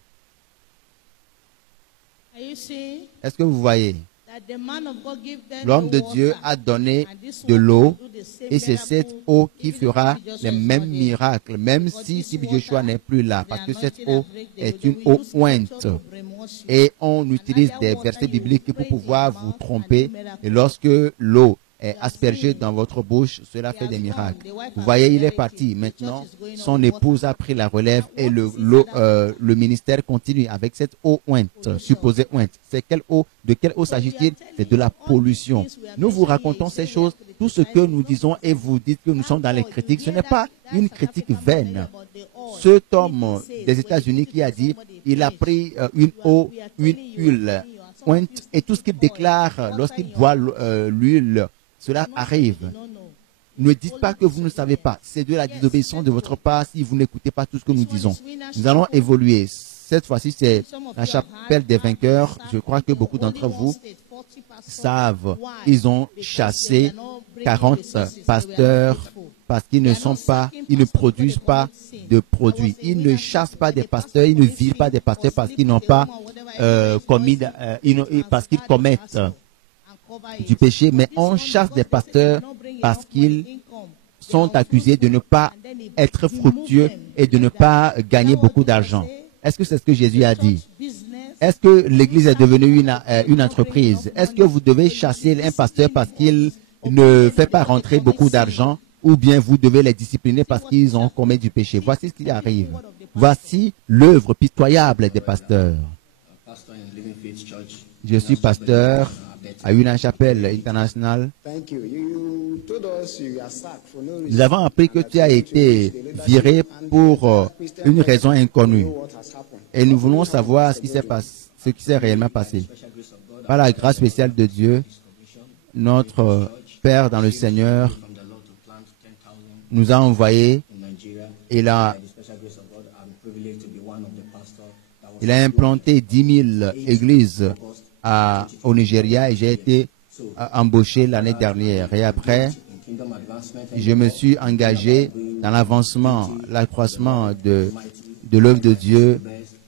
Are you seeing Est-ce que vous voyez? that the man of God give them L'homme the de water, Dieu a donné and this de water l'eau will do the same et c'est miracle cette eau qui even if fera Stevie Joshua les is mêmes not there. miracles, même Because si this Stevie water, Joshua n'est plus là, the parce que anointing cette that eau break the est yoke, une we eau use scripture ointe. to brainwash you. Et on utilise Another des water versets you bibliques will pour spray pouvoir in your vous mouth tromper. and do miracle. Et lorsque l'eau est aspergée dans votre bouche, cela fait des miracles. Vous voyez, il est parti. Maintenant, son épouse a pris la relève et le ministère continue avec cette eau ointe, supposée ointe. C'est de quelle eau s'agit-il? C'est de la pollution. Nous vous racontons ces choses, tout ce que nous disons et vous dites que nous sommes dans les critiques. Ce n'est pas une critique vaine. Cet homme des États-Unis qui a dit, il a pris une huile ointe et tout ce qu'il déclare lorsqu'il boit l'huile, cela arrive. Ne dites pas que vous ne savez pas. C'est de la désobéissance de votre part si vous n'écoutez pas tout ce que nous disons. Nous allons évoluer. Cette fois-ci, c'est la chapelle des vainqueurs. Je crois que beaucoup d'entre vous savent. Ils ont chassé 40 pasteurs parce qu'ils ils ne produisent pas de produits. Ils ne chassent pas des pasteurs, ils ne visent pas des pasteurs parce qu'ils n'ont pas parce qu'ils commettent du péché, mais on chasse des pasteurs parce qu'ils sont accusés de ne pas être fructueux et de ne pas gagner beaucoup d'argent. Est-ce que c'est ce que Jésus a dit? Est-ce que l'Église est devenue une entreprise? Est-ce que vous devez chasser un pasteur parce qu'il ne fait pas rentrer beaucoup d'argent, ou bien vous devez les discipliner parce qu'ils ont commis du péché? Voici ce qui arrive. Voici l'œuvre pitoyable des pasteurs. Je suis pasteur à une chapelle internationale. Nous avons appris que tu as été viré pour une raison inconnue. Et nous voulons savoir ce qui s'est réellement passé. Par la grâce spéciale de Dieu, notre Père dans le Seigneur nous a envoyés. Il a implanté 10 000 églises au Nigeria et j'ai été embauché l'année dernière. Et après, je me suis engagé dans l'avancement, l'accroissement de l'œuvre de Dieu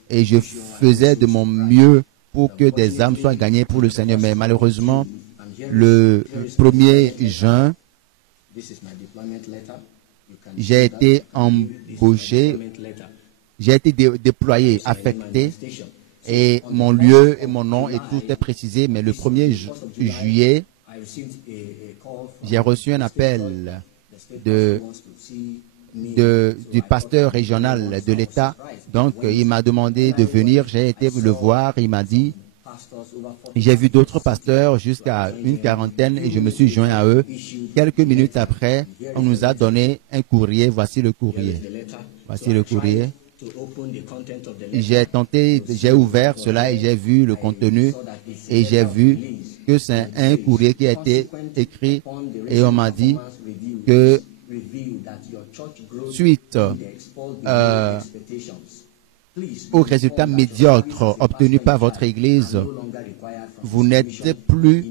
et je faisais de mon mieux pour que des âmes soient gagnées pour le Seigneur. Mais malheureusement, le 1er juin, j'ai été embauché, j'ai été déployé, affecté, et mon lieu et mon nom et tout est précisé. Mais le 1er juillet, j'ai reçu un appel du pasteur régional de l'État. Donc, il m'a demandé de venir. J'ai été le voir. Il m'a dit, j'ai vu d'autres pasteurs jusqu'à une quarantaine et je me suis joint à eux. Quelques minutes après, on nous a donné un courrier. Voici le courrier. Voici le courrier. J'ai ouvert cela et j'ai vu le contenu et j'ai vu que c'est un courrier qui a été écrit et on m'a dit que suite aux résultats médiocres obtenus par votre Église, vous n'êtes plus,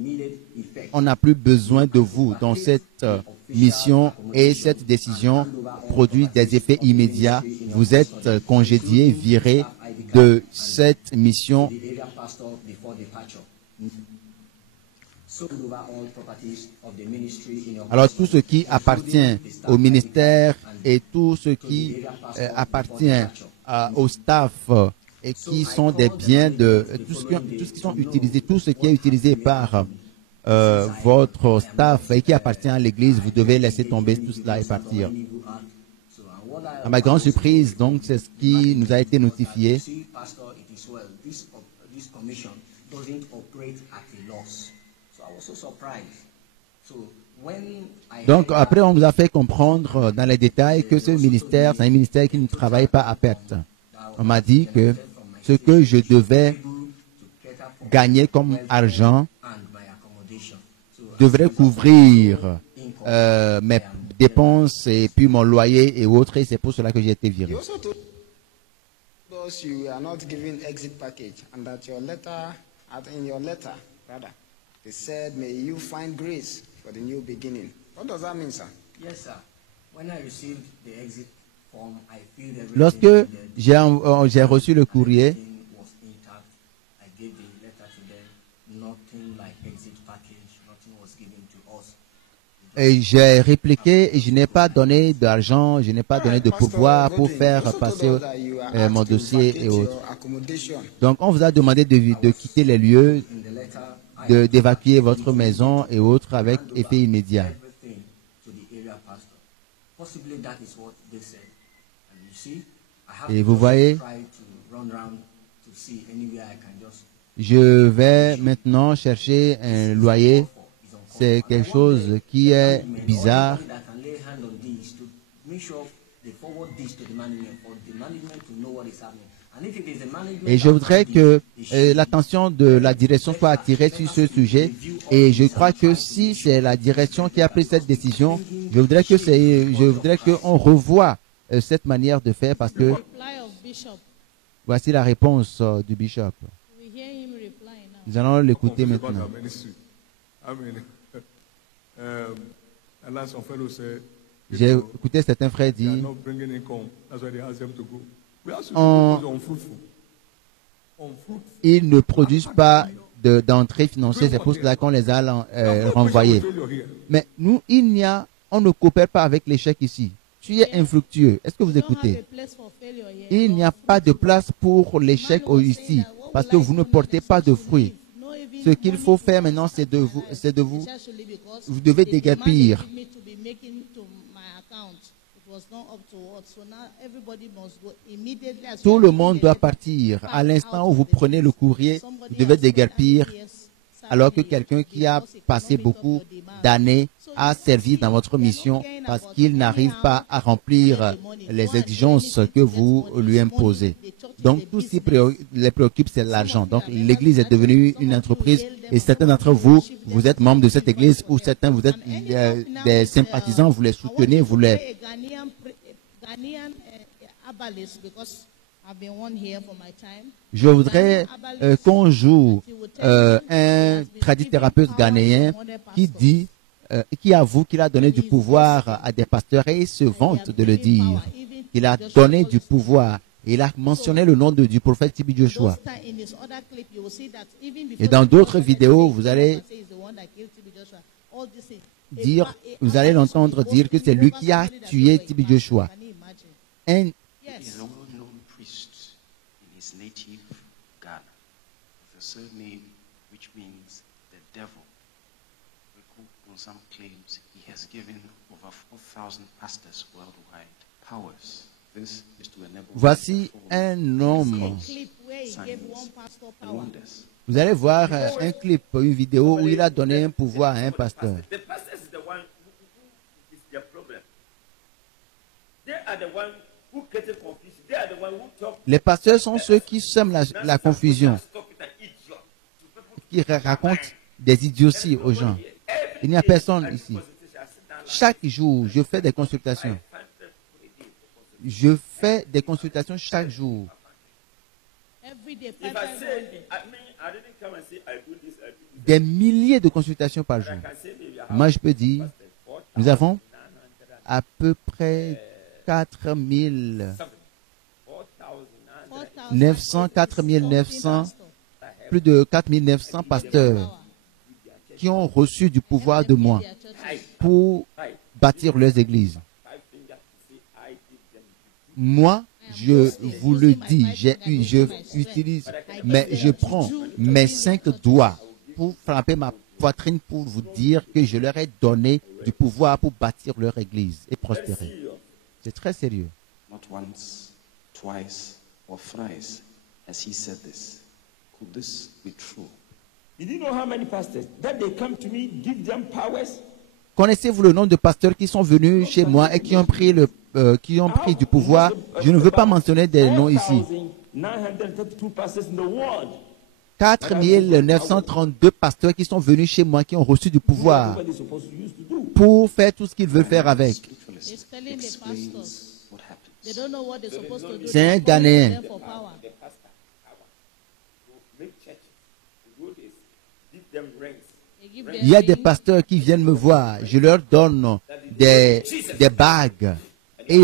on n'a plus besoin de vous dans cette mission et cette décision produit des effets immédiats. Vous êtes congédié, viré de cette mission. Alors tout ce qui appartient au ministère et tout ce qui appartient au staff et qui sont des biens de tout ce qui est utilisé par votre staff et qui appartient à l'Église, vous devez laisser tomber tout cela et partir. À ma grande surprise, donc, c'est ce qui nous a été notifié. Donc, après, on nous a fait comprendre dans les détails que ce ministère, c'est un ministère qui ne travaille pas à perte. On m'a dit que ce que je devais gagner comme argent devrait couvrir mes dépenses et puis mon loyer et autres, et c'est pour cela que j'ai été viré. They said, may you find grace for the new beginning. What does that mean, sir? Yes, sir. When I received the exit form, I filled everything. Lorsque j'ai reçu le courrier, was intact. I gave the letter to them. Nothing like exit package. Nothing was given to us. Et j'ai répliqué, et je n'ai pas donné d'argent, je n'ai pas donné de pouvoir pour faire passer mon dossier et autres. Donc, on vous a demandé de quitter les lieux, d'évacuer votre maison et autres avec effet immédiat. Et vous voyez, je vais maintenant chercher un loyer. C'est quelque chose qui est bizarre. Et je voudrais que l'attention de la direction soit attirée sur ce sujet. Et je crois que si c'est la direction qui a pris cette décision, je voudrais qu'on revoie cette manière de faire parce que voici la réponse du bishop. Nous allons l'écouter maintenant. J'ai écouté certains frères dire ils ne produisent pas d'entrée financière, c'est pour cela qu'on les a renvoyés. Mais nous, on ne coopère pas avec l'échec ici. Tu es infructueux. Est-ce que vous écoutez? Il n'y a pas de place pour l'échec ici, parce que vous ne portez pas de fruits. Ce qu'il faut faire maintenant, c'est de vous devez déguerpir. Tout le monde doit partir. À l'instant où vous prenez le courrier, vous devez déguerpir, alors que quelqu'un qui a passé beaucoup d'années a servi dans votre mission parce qu'il n'arrive pas à remplir les exigences que vous lui imposez. Donc, tout ce qui les préoccupe, c'est l'argent. Donc, l'Église est devenue une entreprise et certains d'entre vous, vous êtes membres de cette Église ou certains, vous êtes des sympathisants, vous les soutenez, vous les... Je voudrais qu'on joue un tradithérapeute ghanéen qui dit, qui avoue qu'il a donné du pouvoir à des pasteurs et il se vante de le dire. Il a donné du pouvoir. Il a mentionné le nom du prophète TB Joshua. Et dans d'autres vidéos, vous allez l'entendre dire que c'est lui qui a tué TB Joshua. Un Voici un homme. Vous allez voir un clip, une vidéo où il a donné un pouvoir à un pasteur. Les pasteurs sont ceux qui sèment la confusion, qui racontent des idioties aux gens. Il n'y a personne ici. Chaque jour, je fais des consultations. Je fais des consultations chaque jour. Des milliers de consultations par jour. Moi, je peux dire, nous avons à peu près 4900, plus de 4900 pasteurs qui ont reçu du pouvoir de moi pour bâtir leurs églises. Moi, je vous le dis, je prends mes 5 doigts pour frapper ma poitrine pour vous dire que je leur ai donné du pouvoir pour bâtir leur église et prospérer. C'est très sérieux. Not once, twice, or thrice has he said this. Could this be true? Did you know how many pastors that they come to me, give them powers? Connaissez-vous le nombre de pasteurs qui sont venus chez moi et qui ont pris du pouvoir? Je ne veux pas mentionner des noms ici. 4932 pasteurs qui sont venus chez moi, qui ont reçu du pouvoir pour faire tout ce qu'ils veulent faire avec. C'est un Ghanéen. Il y a des pasteurs qui viennent me voir. Je leur donne des bagues. Et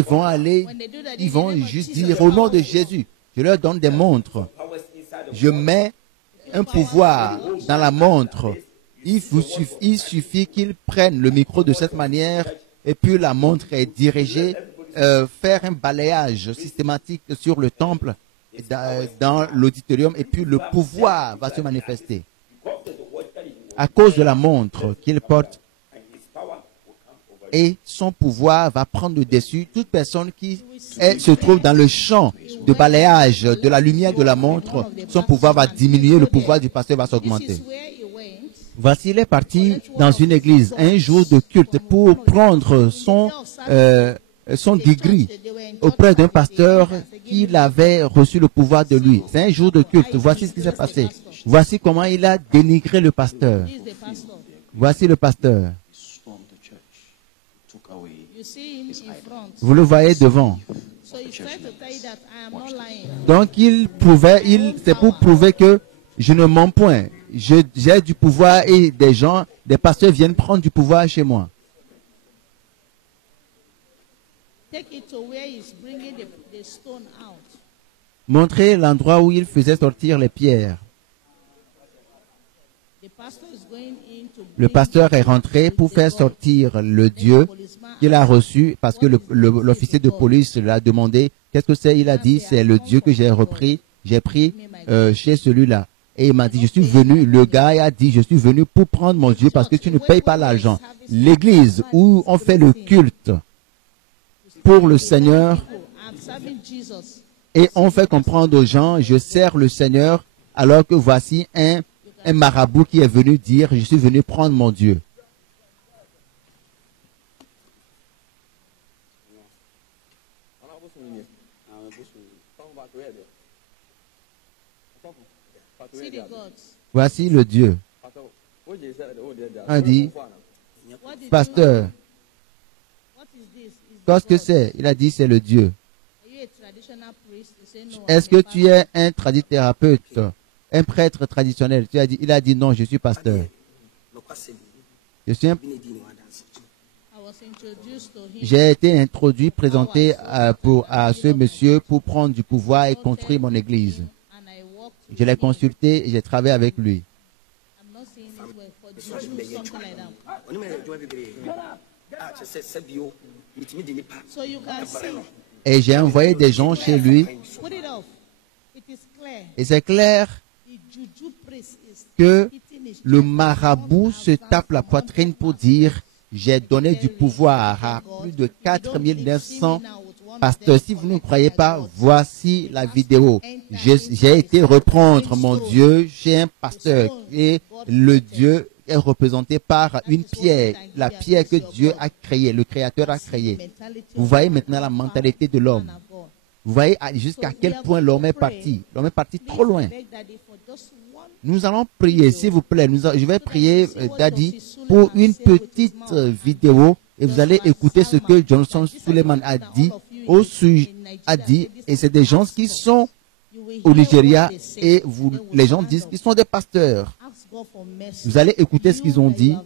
ils vont juste dire au nom de Jésus. Je leur donne des montres. Je mets un pouvoir dans la montre. Il suffit qu'ils prennent le micro de cette manière et puis la montre est dirigée, faire un balayage systématique sur le temple, dans l'auditorium et puis le pouvoir va se manifester. À cause de la montre qu'il porte et son pouvoir va prendre le dessus. Toute personne qui se trouve dans le champ de balayage de la lumière de la montre, son pouvoir va diminuer, le pouvoir du pasteur va s'augmenter. Voici, il est parti dans une église un jour de culte pour prendre son degré auprès d'un pasteur qui avait reçu le pouvoir de lui. C'est un jour de culte. Voici ce qui s'est passé. Voici comment il a dénigré le pasteur. Voici le pasteur. Vous le voyez devant. Donc c'est pour prouver que je ne mens point. J'ai du pouvoir et des pasteurs viennent prendre du pouvoir chez moi. Montrez l'endroit où il faisait sortir les pierres. Le pasteur est rentré pour faire sortir le Dieu qu'il a reçu parce que l'officier de police l'a demandé. Qu'est-ce que c'est? Il a dit, c'est le Dieu que j'ai repris. J'ai pris chez celui-là. Et il m'a dit, je suis venu, le gars a dit, je suis venu pour prendre mon Dieu parce que tu ne payes pas l'argent. L'église où on fait le culte pour le Seigneur et on fait comprendre aux gens, je sers le Seigneur, alors que voici un marabout qui est venu dire, je suis venu prendre mon Dieu. Voici le Dieu. On dit, pasteur, qu'est-ce que c'est? Il a dit, c'est le Dieu. Est-ce que tu es un tradithérapeute, un prêtre traditionnel? Il a dit, non, je suis pasteur. J'ai été introduit, présenté à ce monsieur pour prendre du pouvoir et construire mon église. Je l'ai consulté et j'ai travaillé avec lui. Et j'ai envoyé des gens chez lui. Et c'est clair que le marabout se tape la poitrine pour dire j'ai donné du pouvoir à plus de 4900 pasteurs. Si vous ne croyez pas, voici la vidéo. J'ai été reprendre mon Dieu chez un pasteur et le Dieu est représenté par une pierre, la pierre que Dieu a créée, le Créateur a créée. Vous voyez maintenant la mentalité de l'homme. Vous voyez jusqu'à quel point l'homme est parti. L'homme est parti trop loin. Nous allons prier, s'il vous plaît. Je vais prier, Daddy, pour une petite vidéo et vous allez écouter ce que Johnson Suleiman a dit et c'est des gens qui sont au Nigeria et les gens disent qu'ils sont des pasteurs. Vous allez écouter ce qu'ils ont dit.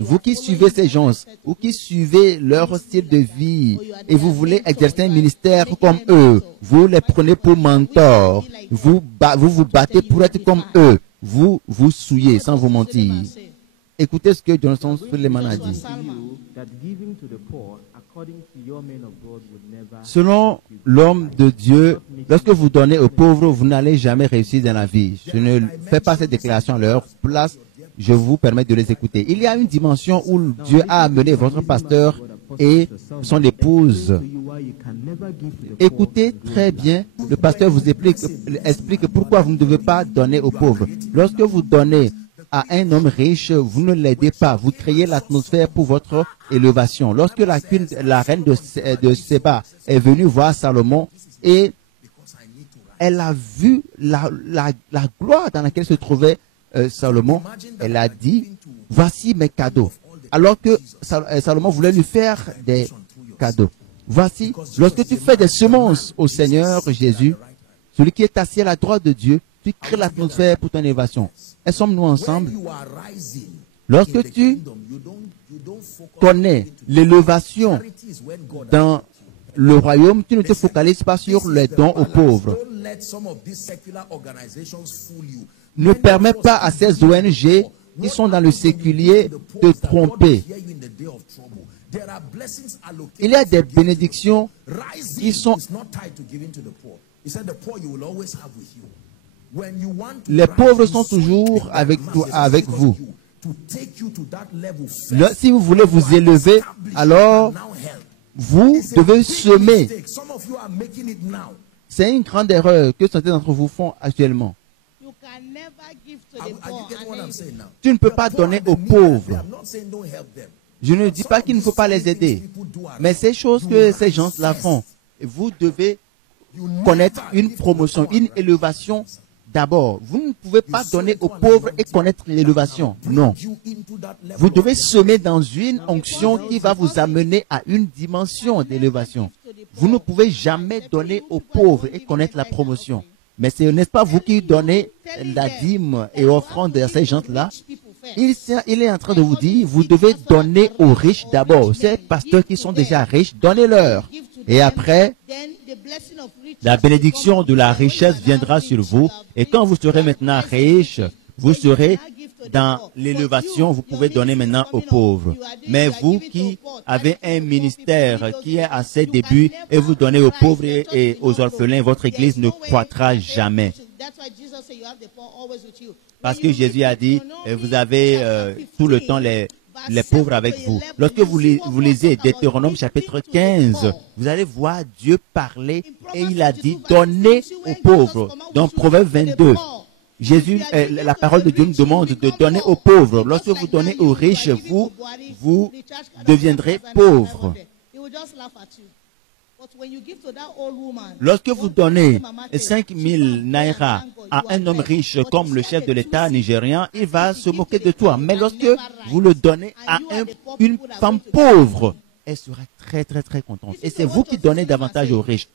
Vous qui suivez ces gens ou qui suivez leur style de vie et vous voulez exercer un ministère comme eux, vous les prenez pour mentors, vous vous battez pour être comme eux, vous vous souillez sans vous mentir. Écoutez ce que Johnson Suleiman a dit. Selon l'homme de Dieu, lorsque vous donnez aux pauvres, vous n'allez jamais réussir dans la vie. Je ne fais pas cette déclaration à leur place. Je vous permets de les écouter. Il y a une dimension où Dieu a amené votre pasteur et son épouse. Écoutez très bien, le pasteur vous explique pourquoi vous ne devez pas donner aux pauvres. Lorsque vous donnez à un homme riche, vous ne l'aidez pas. Vous créez l'atmosphère pour votre élévation. Lorsque la reine de Séba est venue voir Salomon et elle a vu la gloire dans laquelle se trouvait Salomon, elle a dit, voici mes cadeaux. Alors que Salomon voulait lui faire des cadeaux. Voici, lorsque tu fais des semences au Seigneur Jésus, celui qui est assis à la droite de Dieu, tu crées l'atmosphère pour ton élévation. Et sommes-nous ensemble? Lorsque tu connais l'élévation dans le royaume, tu ne te focalises pas sur les dons aux pauvres. Ne permets pas à ces ONG qui sont dans le séculier de tromper. Il y a des bénédictions qui sont... Les pauvres sont toujours avec vous. Si vous voulez vous élever, alors vous devez semer. C'est une grande erreur que certains d'entre vous font actuellement. Tu ne peux pas donner aux pauvres. Je ne dis pas qu'il ne faut pas les aider. Mais ces choses que ces gens-là font, vous devez connaître une promotion, une élévation d'abord. Vous ne pouvez pas donner aux pauvres et connaître l'élévation. Non. Vous devez semer dans une onction qui va vous amener à une dimension d'élévation. Vous ne pouvez jamais donner aux pauvres et connaître la promotion. Mais n'est-ce pas vous qui donnez la dîme et offrande à ces gens-là? Il est en train de vous dire, vous devez donner aux riches d'abord. Ces pasteurs qui sont déjà riches, donnez-leur. Et après, la bénédiction de la richesse viendra sur vous. Et quand vous serez maintenant riche, vous serez dans l'élévation, vous pouvez donner maintenant aux pauvres. Mais vous qui avez un ministère qui est à ses débuts et vous donnez aux pauvres et aux orphelins, votre église ne croîtra jamais. Parce que Jésus a dit, vous avez tout le temps les pauvres avec vous. Lorsque vous lisez Deutéronome chapitre 15, vous allez voir Dieu parler et il a dit, donnez aux pauvres. Dans Proverbe 22, Jésus, la parole de Dieu nous demande de donner aux pauvres. Lorsque vous donnez aux riches, vous deviendrez pauvres. Lorsque vous donnez 5000 naira à un homme riche comme le chef de l'État nigérian, il va se moquer de toi. Mais lorsque vous le donnez à une femme pauvre, elle sera très, très, très contente. Et c'est vous qui donnez davantage aux riches.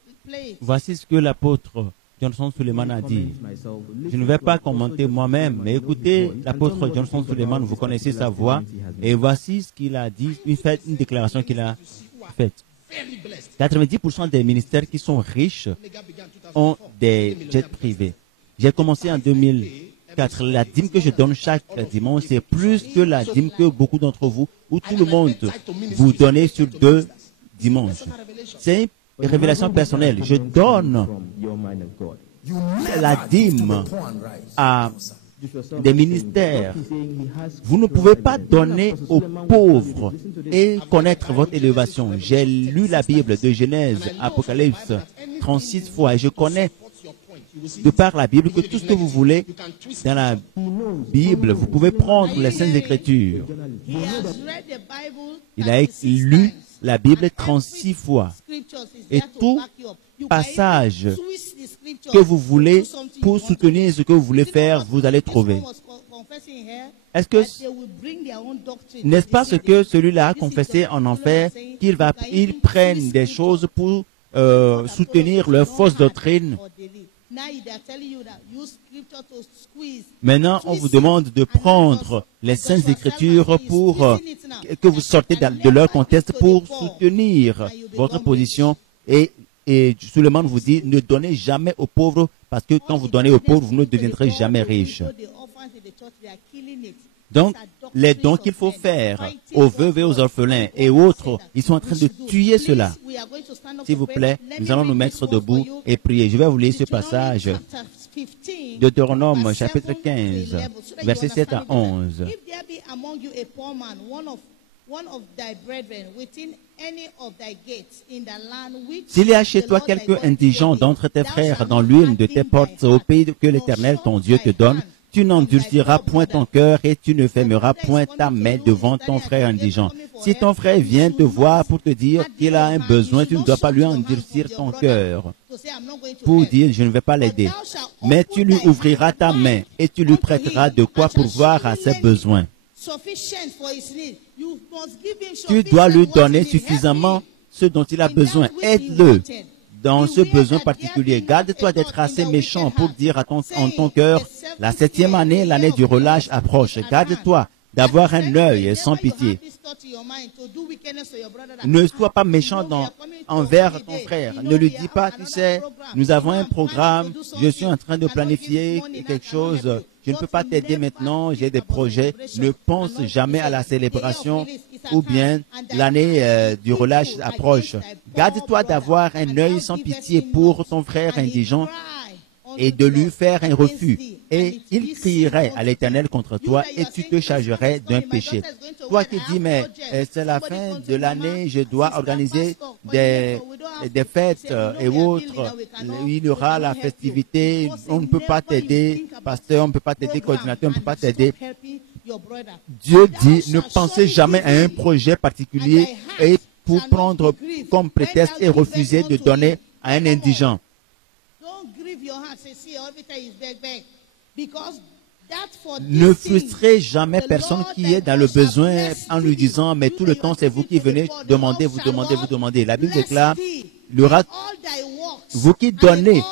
Voici ce que l'apôtre Johnson Suleiman a dit. Je ne vais pas commenter moi-même, mais écoutez l'apôtre Johnson Suleiman, vous connaissez sa voix, et voici ce qu'il a dit, une déclaration qu'il a faite. 90% des ministères qui sont riches ont des jets privés. J'ai commencé en 2004. La dîme que je donne chaque dimanche, c'est plus que la dîme que beaucoup d'entre vous, ou tout le monde, vous donnez sur 2 dimanches. C'est une révélation personnelle. Je donne la dîme à des ministères. Vous ne pouvez pas donner aux pauvres et connaître votre élévation. J'ai lu la Bible de Genèse, Apocalypse 36 fois et je connais de par la Bible que tout ce que vous voulez dans la Bible, vous pouvez prendre les Saintes Écritures. Il a lu la Bible 36 fois. Et tout passage que vous voulez pour soutenir ce que vous voulez faire, vous allez trouver. Est-ce que, n'est-ce pas ce que celui-là a confessé en enfer, qu'ils prennent des choses pour soutenir leur fausse doctrine? Maintenant, on vous demande de prendre les Saintes Écritures pour que vous sortez de leur contexte pour soutenir votre position. Et Suleiman vous dit, ne donnez jamais aux pauvres, parce que quand vous donnez aux pauvres, vous ne deviendrez jamais riches. Donc, les dons qu'il faut faire aux veuves et aux orphelins et autres, ils sont en train de tuer cela. S'il vous plaît, nous allons nous mettre debout et prier. Je vais vous lire ce passage. Deutéronome chapitre 15, versets 7 à 11. S'il y a chez toi quelque indigent d'entre tes frères dans l'une de tes portes au pays que l'Éternel ton Dieu te donne, tu n'endurciras point ton cœur et tu ne fermeras point ta main devant ton frère indigent. Si ton frère vient te voir pour te dire qu'il a un besoin, tu ne dois pas lui endurcir ton cœur pour dire je ne vais pas l'aider. Mais tu lui ouvriras ta main et tu lui prêteras de quoi pourvoir à ses besoins. Tu dois lui donner suffisamment ce dont il a besoin. Aide-le dans ce besoin particulier. Garde-toi d'être assez méchant pour dire en ton cœur, la 7e année, l'année du relâche approche. Garde-toi d'avoir un œil sans pitié. Ne sois pas méchant envers ton frère. Ne lui dis pas, tu sais, nous avons un programme, je suis en train de planifier quelque chose, je ne peux pas t'aider maintenant, j'ai des projets. Ne pense jamais à la célébration ou bien l'année du relâche approche. Garde-toi d'avoir un œil sans pitié pour ton frère indigent et de lui faire un refus. Et il crierait à l'Éternel contre toi et tu te chargerais d'un péché. Toi qui dis, mais c'est la fin de l'année, je dois organiser des fêtes et autres. Il y aura la festivité, on ne peut pas t'aider, pasteur, on ne peut pas t'aider, coordinateur, on ne peut pas t'aider. Dieu dit, ne pensez jamais à un projet particulier et pour prendre comme prétexte et refuser de donner à un indigent. Ne frustrez jamais personne qui est dans le besoin en lui disant, mais tout le temps c'est vous qui venez demander, vous demandez, vous demandez. La Bible déclare, vous qui donnez,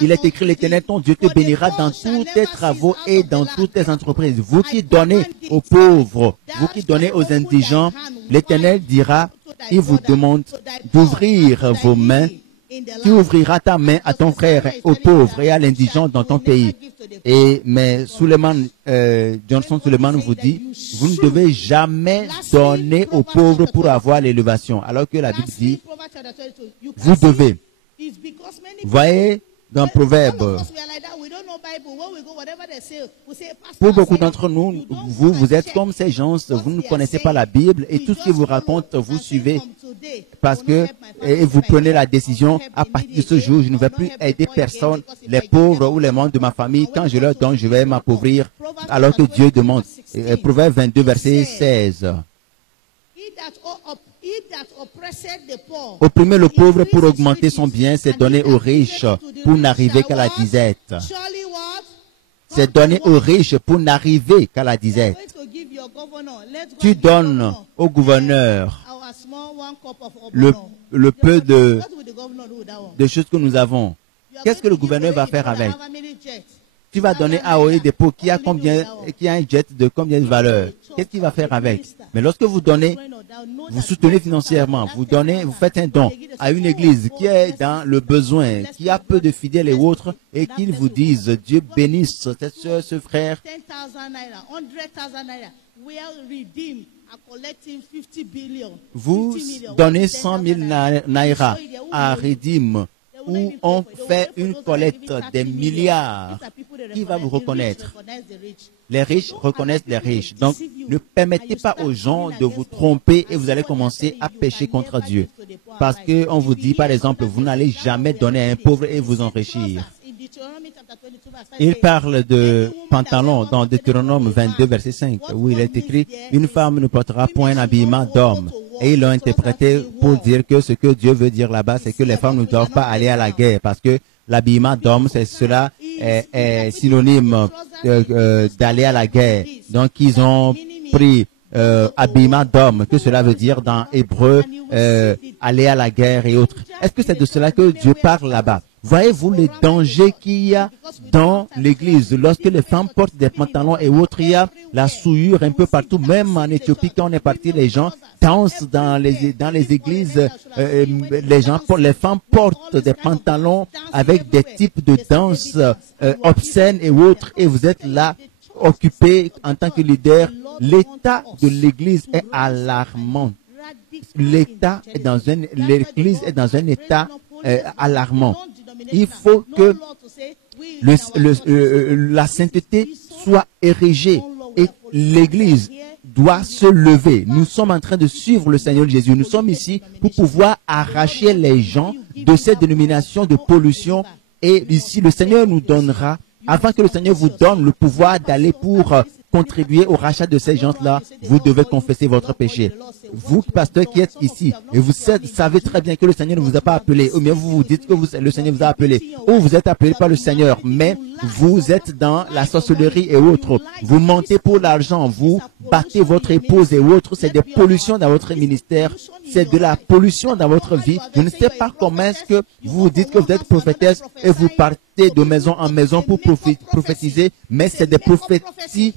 il est écrit, l'Éternel ton Dieu te bénira dans tous tes travaux et dans toutes tes entreprises. Vous qui donnez aux pauvres, vous qui donnez aux indigents, l'Éternel dira, il vous demande d'ouvrir vos mains Tu ouvriras ta main à ton frère, aux pauvres et à l'indigent dans ton pays. Mais Johnson Suleiman vous dit, vous ne devez jamais donner aux pauvres pour avoir l'élévation. Alors que la Bible dit, vous devez. Voyez, dans Proverbe, pour beaucoup d'entre nous, vous êtes comme ces gens, vous ne connaissez pas la Bible et tout ce qu'ils vous racontent, vous suivez parce que et vous prenez la décision, à partir de ce jour, je ne vais plus aider personne, les pauvres ou les membres de ma famille, quand je leur donne, je vais m'appauvrir, alors que Dieu demande. Proverbe 22, verset 16. Opprimer le pauvre pour augmenter son bien, c'est donner aux riches pour n'arriver qu'à la disette. C'est donner aux riches pour n'arriver qu'à la disette. Tu donnes au gouverneur le peu de choses que nous avons. Qu'est-ce que le gouverneur va faire avec? Tu vas donner à Oyedepo qui a un jet de combien de valeur? Qu'est-ce qu'il va faire avec? Mais lorsque vous donnez, vous soutenez financièrement, vous faites un don à une église qui est dans le besoin, qui a peu de fidèles et autres, et qu'ils vous disent, Dieu bénisse cette soeur, ce frère. Vous donnez 100 000 naira à Redeem, où on fait une collecte des milliards. Qui va vous reconnaître? Les riches reconnaissent les riches. Donc, ne permettez pas aux gens de vous tromper et vous allez commencer à pécher contre Dieu. Parce qu'on vous dit, par exemple, vous n'allez jamais donner à un pauvre et vous enrichir. Il parle de pantalon dans Deutéronome 22, verset 5, où il est écrit, une femme ne portera point un habillement d'homme. Et ils l'ont interprété pour dire que ce que Dieu veut dire là-bas, c'est que les femmes ne doivent pas aller à la guerre, parce que l'habillement d'homme, cela est synonyme d'aller à la guerre. Donc, ils ont pris habillement d'homme, que cela veut dire dans hébreu, aller à la guerre et autres. Est-ce que c'est de cela que Dieu parle là-bas? Voyez-vous les dangers qu'il y a dans l'église? Lorsque les femmes portent des pantalons et autres, il y a la souillure un peu partout. Même en Éthiopie, quand on est parti, les gens dansent dans les églises. Les femmes portent des pantalons avec des types de danse obscènes et autres. Et vous êtes là, occupé en tant que leader. L'état de l'église est alarmant. L'église est dans un état alarmant. Il faut que la sainteté soit érigée et l'Église doit se lever. Nous sommes en train de suivre le Seigneur Jésus. Nous sommes ici pour pouvoir arracher les gens de cette dénomination de pollution. Et ici, le Seigneur nous donnera, afin que le Seigneur vous donne le pouvoir d'aller pour contribuer au rachat de ces gens-là, vous devez confesser votre péché. Vous, pasteur qui êtes ici, et vous savez très bien que le Seigneur ne vous a pas appelé, ou bien vous vous dites que le Seigneur vous a appelé, ou vous êtes appelé par le Seigneur, mais vous êtes dans la sorcellerie et autres. Vous mentez pour l'argent, vous battez votre épouse et autres, c'est des pollutions dans votre ministère, c'est de la pollution dans votre vie. Je ne sais pas comment est-ce que vous vous dites que vous êtes prophétesse et vous partez de maison en maison pour prophétiser, mais c'est des prophéties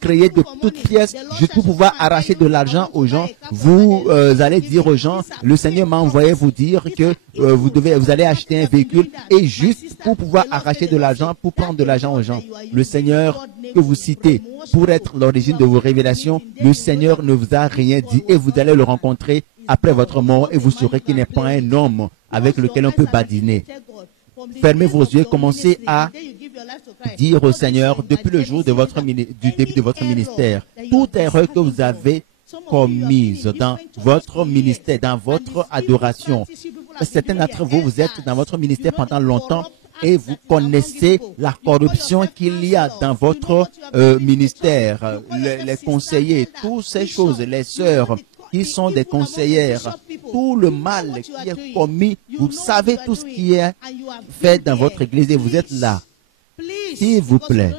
créées de toutes pièces juste pour pouvoir arracher de l'argent aux gens. Vous allez dire aux gens, le Seigneur m'a envoyé vous dire que vous allez acheter un véhicule et juste pour pouvoir arracher de l'argent, pour prendre de l'argent aux gens. Le Seigneur que vous citez pour être l'origine de vos révélations, le Seigneur ne vous a rien dit et vous allez le rencontrer après votre mort et vous saurez qu'il n'est pas un homme avec lequel on peut badiner. Fermez vos yeux, commencez à dire au Seigneur, depuis le jour du début de votre ministère, toute erreur que vous avez commise dans votre ministère, dans votre adoration. Certains d'entre vous, vous êtes dans votre ministère pendant longtemps et vous connaissez la corruption qu'il y a dans votre ministère, les conseillers, toutes ces choses, les sœurs qui sont des conseillères, tout le mal qui est commis, vous savez tout ce qui est fait dans votre église et vous êtes là. S'il vous plaît,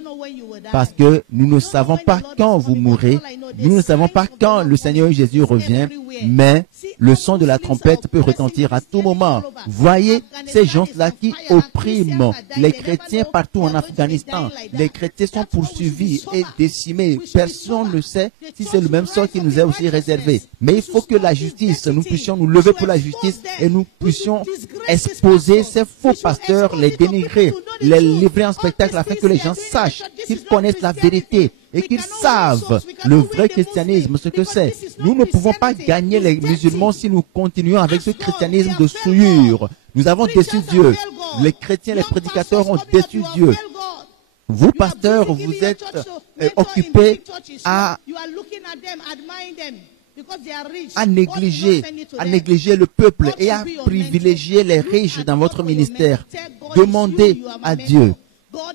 parce que nous ne savons pas quand vous mourrez, nous ne savons pas quand le Seigneur Jésus revient, mais le son de la trompette peut retentir à tout moment. Voyez ces gens-là qui oppriment les chrétiens partout en Afghanistan. Les chrétiens sont poursuivis et décimés. Personne ne sait si c'est le même sort qui nous est aussi réservé. Mais il faut que la justice, nous puissions nous lever pour la justice et nous puissions exposer ces faux pasteurs, les dénigrer, les livrer en spectacle afin que les gens sachent qu'ils connaissent la vérité et qu'ils savent le vrai christianisme, ce que c'est. Nous ne pouvons pas gagner les musulmans si nous continuons avec ce christianisme de souillure. Nous avons déçu Dieu. Les chrétiens, les prédicateurs ont déçu Dieu. Vous, pasteurs, vous êtes occupés à négliger le peuple et à privilégier les riches dans votre ministère. Demandez à Dieu.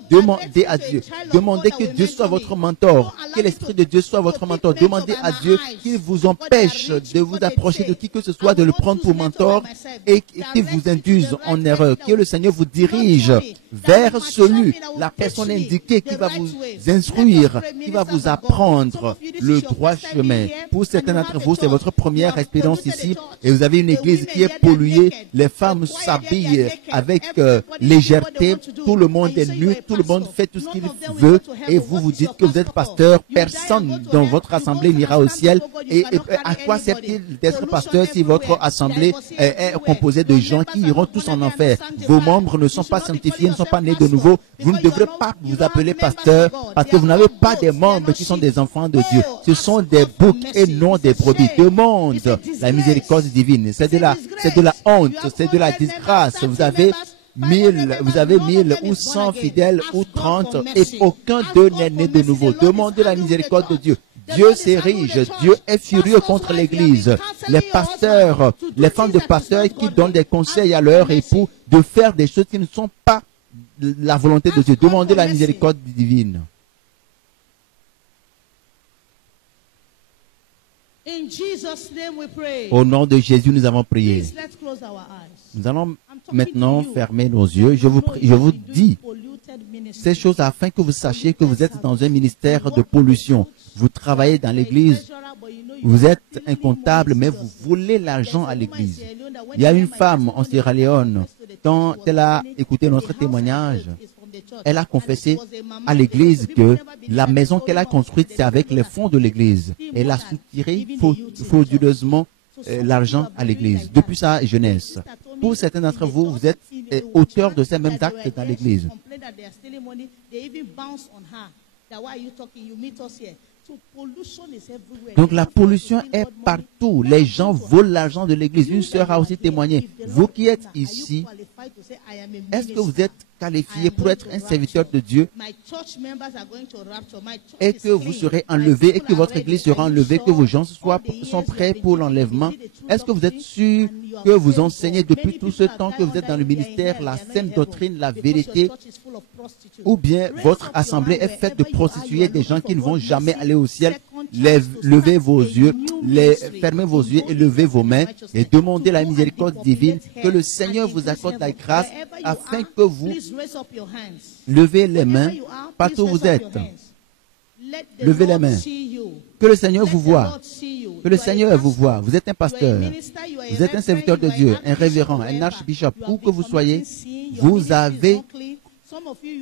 Demandez à Dieu. Demandez que Dieu soit votre mentor. Que l'Esprit de Dieu soit votre mentor. Demandez à Dieu qu'il vous empêche de vous approcher de qui que ce soit, de le prendre pour mentor et qu'il vous induise en erreur. Que le Seigneur vous dirige vers celui, la personne indiquée qui va vous instruire, qui va vous apprendre le droit chemin. Pour certains d'entre vous, c'est votre première expérience ici et vous avez une église qui est polluée. Les femmes s'habillent avec légèreté. Tout le monde est nu. Tout le monde fait tout ce qu'il veut et vous vous dites que vous êtes pasteur. Personne dans votre assemblée n'ira au ciel. Et à quoi sert-il d'être pasteur si votre assemblée est composée de gens qui iront tous en enfer? Vos membres ne sont pas sanctifiés, ne sont pas nés de nouveau. Vous ne devrez pas vous appeler pasteur parce que vous n'avez pas des membres qui sont des enfants de Dieu. Ce sont des boucs et non des brebis. Demande la miséricorde divine. C'est de la honte, c'est de la disgrâce. Vous avez 1000 ou 100 fidèles ou 30 et aucun d'eux n'est né de nouveau. Demandez la miséricorde de Dieu. Dieu s'érige, Dieu est furieux contre l'Église. Les pasteurs, les femmes de pasteurs qui donnent des conseils à leur époux de faire des choses qui ne sont pas la volonté de Dieu. Demandez la miséricorde divine. Au nom de Jésus, nous avons prié. Nous allons maintenant fermer nos yeux. Je vous dis ces choses afin que vous sachiez que vous êtes dans un ministère de pollution. Vous travaillez dans l'église. Vous êtes incomptable, mais vous volez l'argent à l'église. Il y a une femme en Sierra Leone, quand elle a écouté notre témoignage, elle a confessé à l'église que la maison qu'elle a construite, c'est avec les fonds de l'église. Elle a soutiré frauduleusement l'argent à l'église depuis sa jeunesse. Pour certains d'entre vous, vous êtes auteurs de ces mêmes actes dans l'église. Donc la pollution est partout. Les gens volent l'argent de l'église. Une sœur a aussi témoigné. Vous qui êtes ici, est-ce que vous êtes qualifié pour être un serviteur de Dieu et que vous serez enlevé et que votre église sera enlevée, que vos gens sont prêts pour l'enlèvement? Est-ce que vous êtes sûr que vous enseignez depuis tout ce temps que vous êtes dans le ministère la saine doctrine, la vérité, ou bien votre assemblée est faite de prostituées, des gens qui ne vont jamais aller au ciel? Levez vos yeux, fermez vos yeux et levez vos mains et demandez la miséricorde divine, que le Seigneur vous accorde la grâce afin que vous levez les mains partout où vous êtes. Levez les mains. Que le Seigneur vous voie. Que le Seigneur vous voie. Vous êtes un pasteur. Vous êtes un serviteur de Dieu, un révérend, un archbishop, où que vous soyez.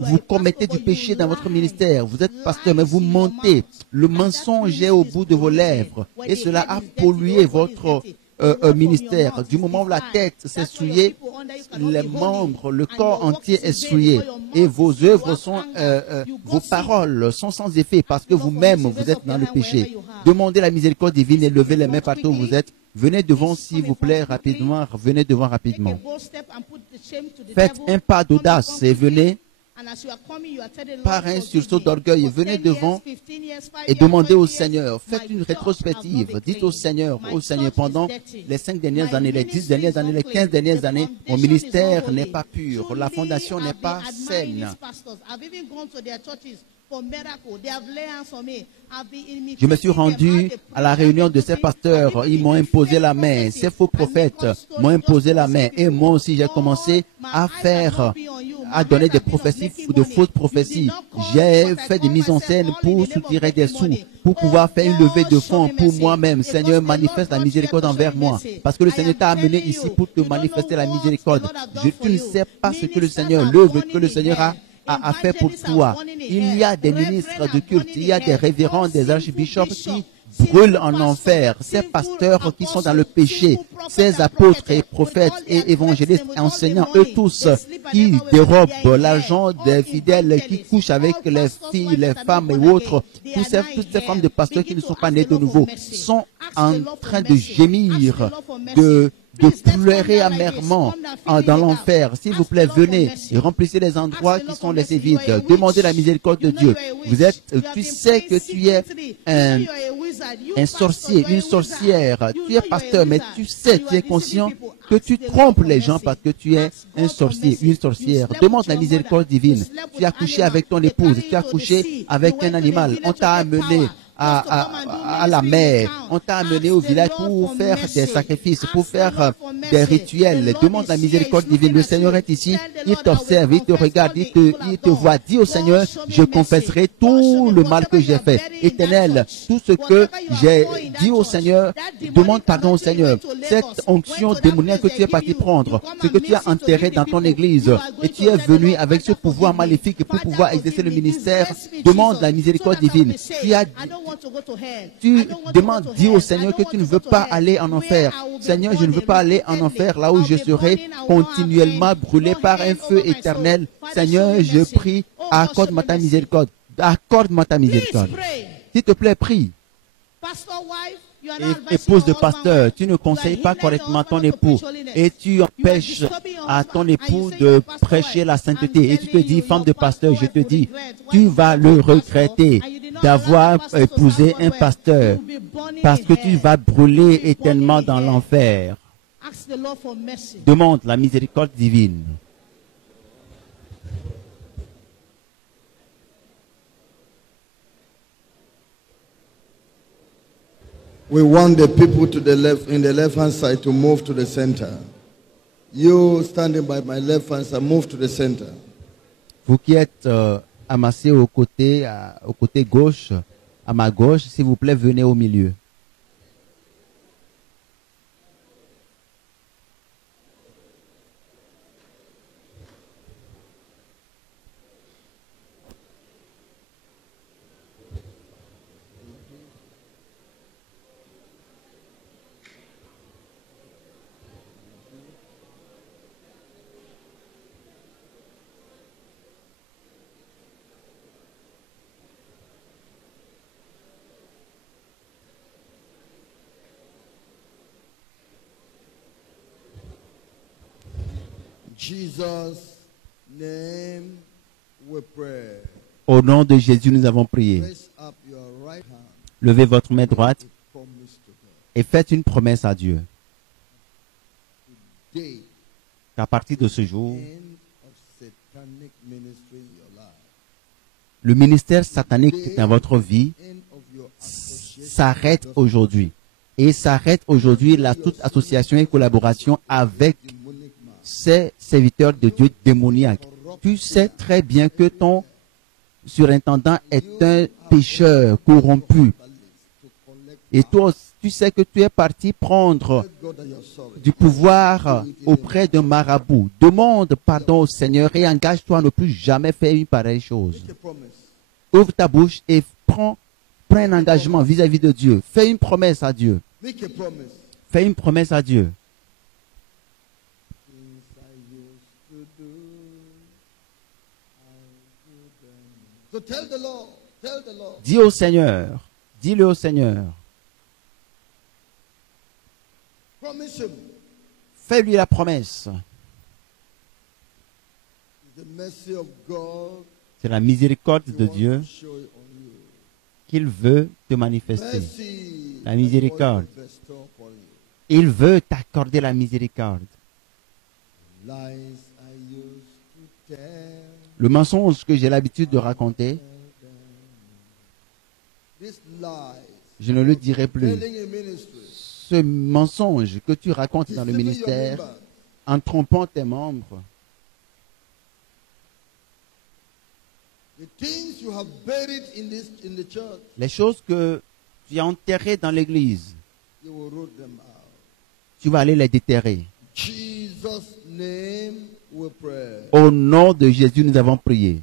Vous commettez du péché dans votre ministère. Vous êtes pasteur, mais vous mentez. Le mensonge est au bout de vos lèvres. Et cela a pollué votre ministère. Du moment où la tête s'est souillée, les membres, le corps entier est souillé. Et vos œuvres sont, vos paroles sont sans effet parce que vous-même, vous êtes dans le péché. Demandez la miséricorde divine et levez les mains partout où vous êtes. Venez devant, s'il vous plaît, rapidement. Venez devant rapidement. Faites un pas d'audace et venez par un sursaut d'orgueil. Venez devant et demandez au Seigneur. Faites une rétrospective. Dites au Seigneur, pendant les 5 dernières années, les 10 dernières années, les 15 dernières années, mon ministère n'est pas pur. La fondation n'est pas saine. Je me suis rendu à la réunion de ces pasteurs. Ils m'ont imposé la main. Ces faux prophètes m'ont imposé la main. Et moi aussi, j'ai commencé à faire à donner des prophéties, de fausses prophéties. J'ai fait des mises en scène pour soutirer des sous, pour pouvoir faire une levée de fonds pour moi-même. Seigneur, manifeste la miséricorde envers moi. Parce que le Seigneur t'a amené ici pour te manifester la miséricorde. Tu ne sais pas ce que le Seigneur, l'œuvre que le Seigneur a fait pour toi. Il y a des ministres de culte, il y a des révérends, des archbishops qui brûlent en enfer, ces pasteurs qui sont dans le péché, ces apôtres et prophètes et évangélistes, enseignants, eux tous, qui dérobent l'argent des fidèles, qui couchent avec les filles, les femmes et autres, toutes ces femmes de pasteurs qui ne sont pas nées de nouveau, sont en train de gémir, de pleurer amèrement dans l'enfer. S'il vous plaît, venez et remplissez les endroits qui sont laissés vides. Demandez la miséricorde de Dieu. Tu sais que tu es un sorcier, une sorcière. Tu es pasteur, mais tu es conscient que tu trompes les gens parce que tu es un sorcier, une sorcière. Demande la miséricorde divine. Tu as couché avec ton épouse, tu as couché avec un animal. On t'a amené à la mer. On t'a amené au village pour faire des sacrifices, pour faire des rituels. Demande la miséricorde divine. Le Seigneur est ici. Il t'observe, il te regarde, il te voit. Dis au Seigneur, je confesserai tout le mal que j'ai fait. Éternel, tout ce que j'ai dit au Seigneur, demande pardon au Seigneur. Cette onction démoniaque que tu es parti prendre, ce que tu as enterré dans ton église, et tu es venu avec ce pouvoir maléfique pour pouvoir exercer le ministère, demande la miséricorde divine. Tu demandes, dis au Seigneur que tu ne veux pas aller en enfer. Seigneur, je ne veux pas aller en enfer, là où je serai continuellement brûlé par un feu éternel. Seigneur, je prie, accorde-moi ta miséricorde. Accorde-moi ta miséricorde. S'il te plaît, prie. Épouse de pasteur, tu ne conseilles pas correctement ton époux et tu empêches à ton époux de prêcher la sainteté et tu te dis, femme de pasteur, je te dis, tu vas le regretter d'avoir épousé un pasteur parce que tu vas brûler éternellement dans l'enfer. Demande la miséricorde divine. We want the people to the left, in the left-hand side, to move to the center. You standing by my left-hand side, move to the center. Vous qui êtes amassés au côté gauche, à ma gauche, s'il vous plaît, venez au milieu. Jesus' name we pray. Au nom de Jésus, nous avons prié. Raise up your right hand. Levez votre main droite Promise to God. et faites une promesse à Dieu. Today, Qu'à partir de ce jour, end of satanic ministry in your life. le ministère satanique dans votre vie End of your association. s'arrête aujourd'hui. Et s'arrête aujourd'hui toute association et collaboration avec ces serviteurs de Dieu démoniaques. Tu sais très bien que ton surintendant est un pécheur corrompu. Et toi, tu sais que tu es parti prendre du pouvoir auprès d'un marabout. Demande pardon au Seigneur et engage-toi à ne plus jamais faire une pareille chose. Ouvre ta bouche et prends un engagement vis-à-vis de Dieu. Fais une promesse à Dieu. Make a promise. Fais une promesse à Dieu. So tell the Lord. Tell the Lord. Dis au Seigneur. Dis-le au Seigneur. Promise him. Fais-lui la promesse. The mercy of God. C'est la miséricorde de Dieu Show it on you. qu'il veut te manifester. Mercy. La miséricorde. Bestow upon you. Il veut t'accorder la miséricorde. Lies I used to tell. Le mensonge que j'ai l'habitude de raconter, This lie. je ne le dirai plus. Telling a ministry. Ce mensonge que tu racontes dans le Deceiving your ministère members. en trompant tes membres, The things you have buried in the church, les choses que tu as enterrées dans l'église, you will root them out. tu vas aller les déterrer. Jesus' name we pray. Au nom de Jésus, nous avons prié.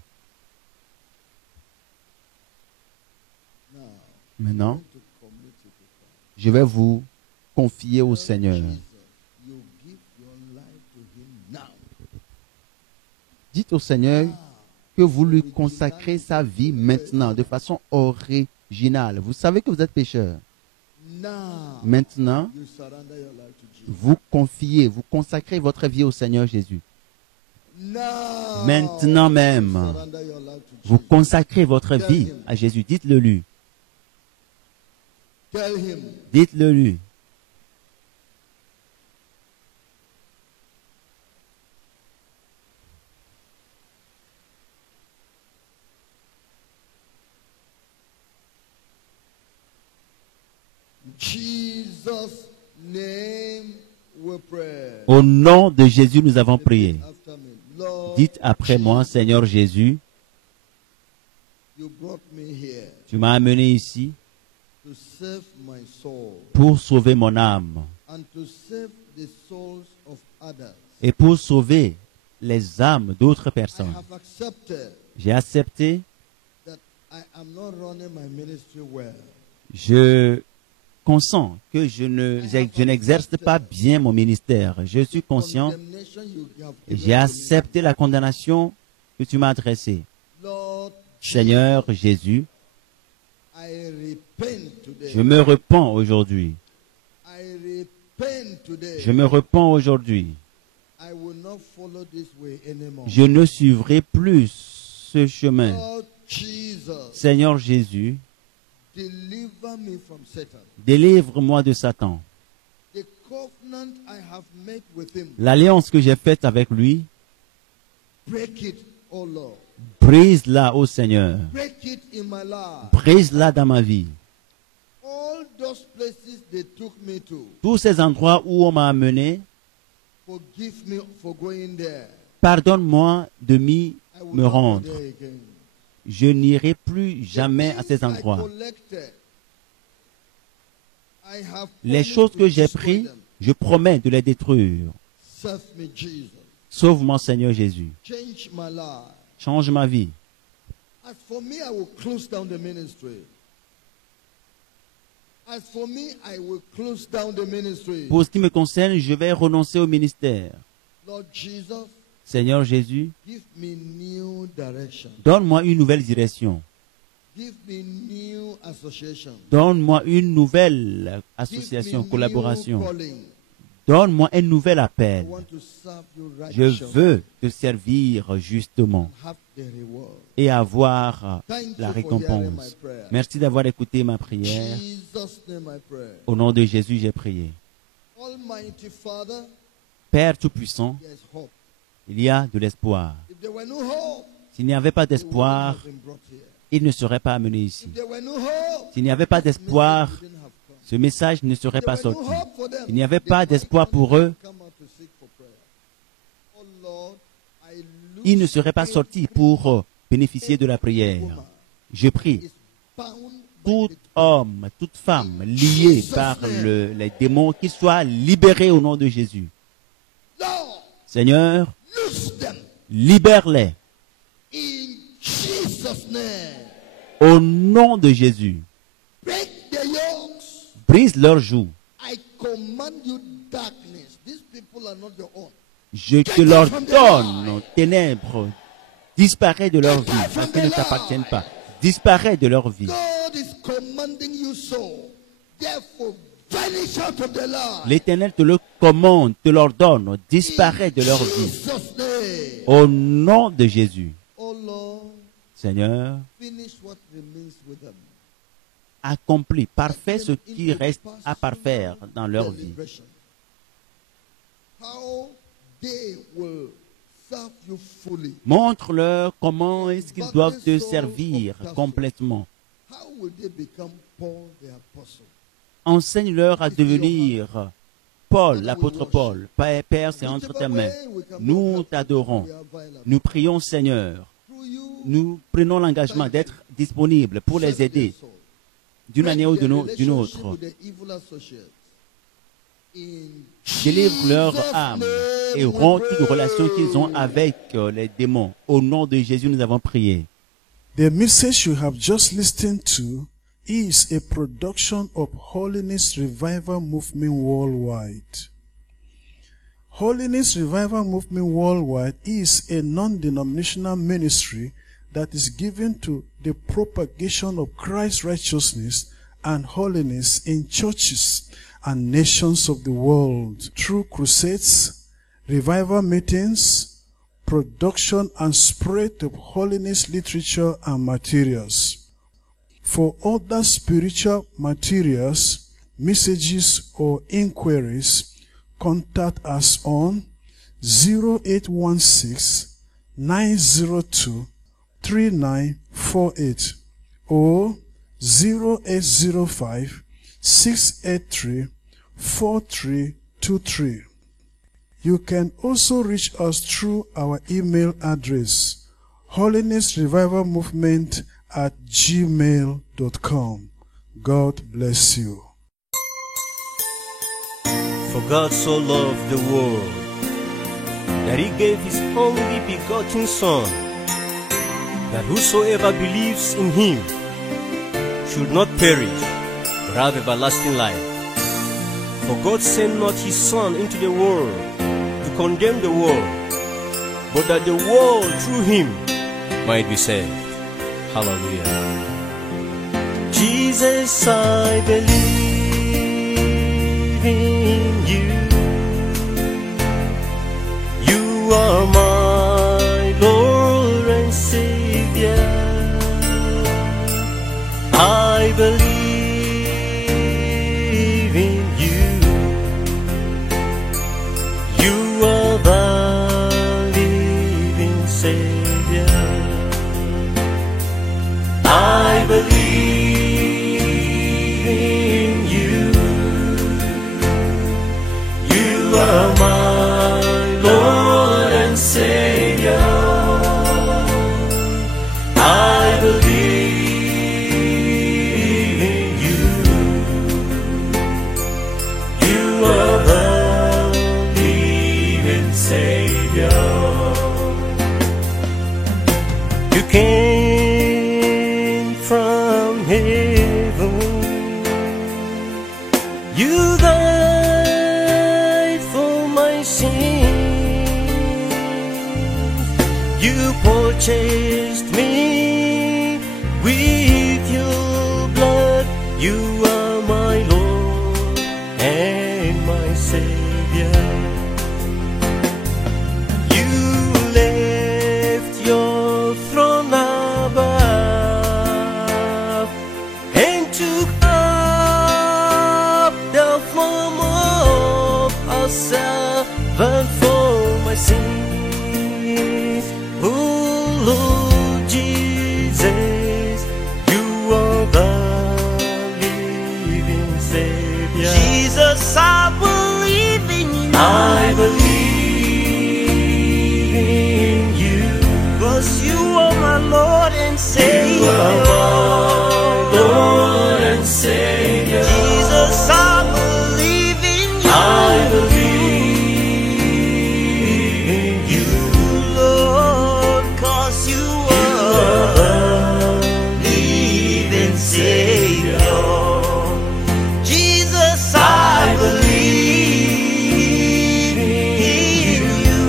Now, Maintenant, to commit it to God. je vais vous confier au Seigneur. Jesus, you give your life to him now. Dites au Seigneur que vous lui consacrez sa vie maintenant, de façon originale. Vous savez que vous êtes pécheur. Now, Maintenant, you surrender your life to Jesus. vous confiez, vous consacrez votre vie au Seigneur Jésus. Now, Maintenant même, you surrender your life to vous Jesus. consacrez votre vie à Jésus. Dites-le lui. Tell him, Dites-le lui. Jesus' name we pray. Au nom de Jésus, nous avons prié. After me, Lord, Dites après moi, Seigneur Jésus, you brought me here tu m'as amené ici to save my soul pour sauver mon âme and to save the souls of others. et pour sauver les âmes d'autres I personnes. have accepted J'ai accepté, that I am not running my ministry well. je consens que je n'exerce pas bien mon ministère. Je suis conscient Condemnation you have et given j'ai to me. accepté la condamnation que tu m'as adressée. Lord, Seigneur Jésus, I repent today. je me repens aujourd'hui. I repent today. Je me repens aujourd'hui. I will not follow this way anymore. Je ne suivrai plus ce chemin. Lord Jesus, Seigneur Jésus, deliver me from Satan. délivre-moi de Satan. The covenant I have made with him, L'alliance que j'ai faite avec lui, break it, oh Lord. brise-la, ô Seigneur. Break it in my life. Brise-la dans ma vie. All those places they took me to, Tous ces endroits où on m'a amené, forgive me for going there. pardonne-moi de I will me not go rendre. there again. Je n'irai plus jamais à ces The things I endroits. collected, I have Les promised choses to que j'ai destroy prises, them. je promets de les détruire. Save me, Jesus. Sauve-moi, Seigneur Jésus. Change my life. Change ma vie. As for me, I will close down the ministry. As for me, I will close down the ministry. Pour ce qui me concerne, je vais renoncer au ministère. Lord Jesus, Seigneur Jésus, give me new direction. donne-moi une nouvelle direction. Give me new association. Donne-moi une nouvelle Give association, me new collaboration. calling. Donne-moi un nouvel I appel. want to serve you Je righteously veux te servir justement and have the reward. et avoir Thank la you for hearing my récompense. prayer. Merci d'avoir écouté ma prière. Jesus' name I pray. Au nom de Jésus, j'ai prié. Almighty Father, Père Tout-Puissant, there is hope. il y a de l'espoir. If there were no hope, S'il n'y avait pas you wouldn't d'espoir, have been brought here. il ne serait pas amené ici. If there were no hope, S'il n'y avait pas d'espoir, you didn't have come. ce message ne serait If pas there were no sorti. hope for them, Il n'y avait they pas might d'espoir not pour have eux. come out to seek for prayer. Oh Lord, I Ils ne loose seraient pas sortis pour bénéficier de la prière. Je prie, is bound tout homme, toute femme liée par les démons, qu'ils soient libérés au nom de Jésus. Lord, Seigneur, loose them libère-les in Jesus' name. au nom de Jésus. Break the yokes. Brise leurs joues. I command you darkness. These people are not your own. Je te leur donne, ténèbres, disparaît de leur vie, parce qu'elles ne t'appartiennent pas. Disparaît de leur vie. God is commanding you so. Therefore, vanish out of the life. L'Éternel te le commande, te l'ordonne, disparaît de leur vie. Jesus' name. Au nom de Jésus. Oh Lord, Seigneur, finish what remains with them. accomplis, parfait ce qui reste à parfaire dans leur vie. How they will serve you fully. Montre-leur comment est-ce qu'ils doivent te servir complètement. How will they become Paul the apostle? Enseigne-leur à devenir Paul, l'apôtre Paul. Père, c'est entre tes mains. Nous t'adorons. Nous prions, Seigneur, Through nous prenons l'engagement d'être disponibles pour les aider d'une manière ou d'une autre. Délivre leur âme et rompt toute relation qu'ils ont avec les démons. Au nom de Jésus, nous avons prié. The message you have just listened to is a production of Holiness Revival Movement Worldwide. Holiness Revival Movement Worldwide is a non-denominational ministry that is given to the propagation of Christ's righteousness and holiness in churches and nations of the world through crusades, revival meetings, production and spread of holiness literature and materials. For other spiritual materials, messages or inquiries, contact us on 0816 902 3948 or 0805 683 4323. You can also reach us through our email address, holinessrevivalmovement@gmail.com. God bless you. For God so loved the world that he gave his only begotten Son, that whosoever believes in him should not perish, but have everlasting life. For God sent not his Son into the world to condemn the world, but that the world through him might be saved. Hallelujah. Jesus, I believe in you. You are my Lord and Savior. I believe in you. You are the living Savior. I believe in you. You are my Lord and Savior. I believe in you. You are the living Savior. You came from heaven. You died for my sins. You purchased me with your blood. You are my Lord and my Savior. You left your throne above and took up the form of a servant for my sins. Oh Lord Jesus, you are the living Savior. Jesus, I believe in you. I believe in you. 'Cause you are my Lord and Savior. You are my Lord and Savior. Jesus, I believe in you. I believe in you, Lord, 'cause you are the living Savior. Jesus, I believe in you,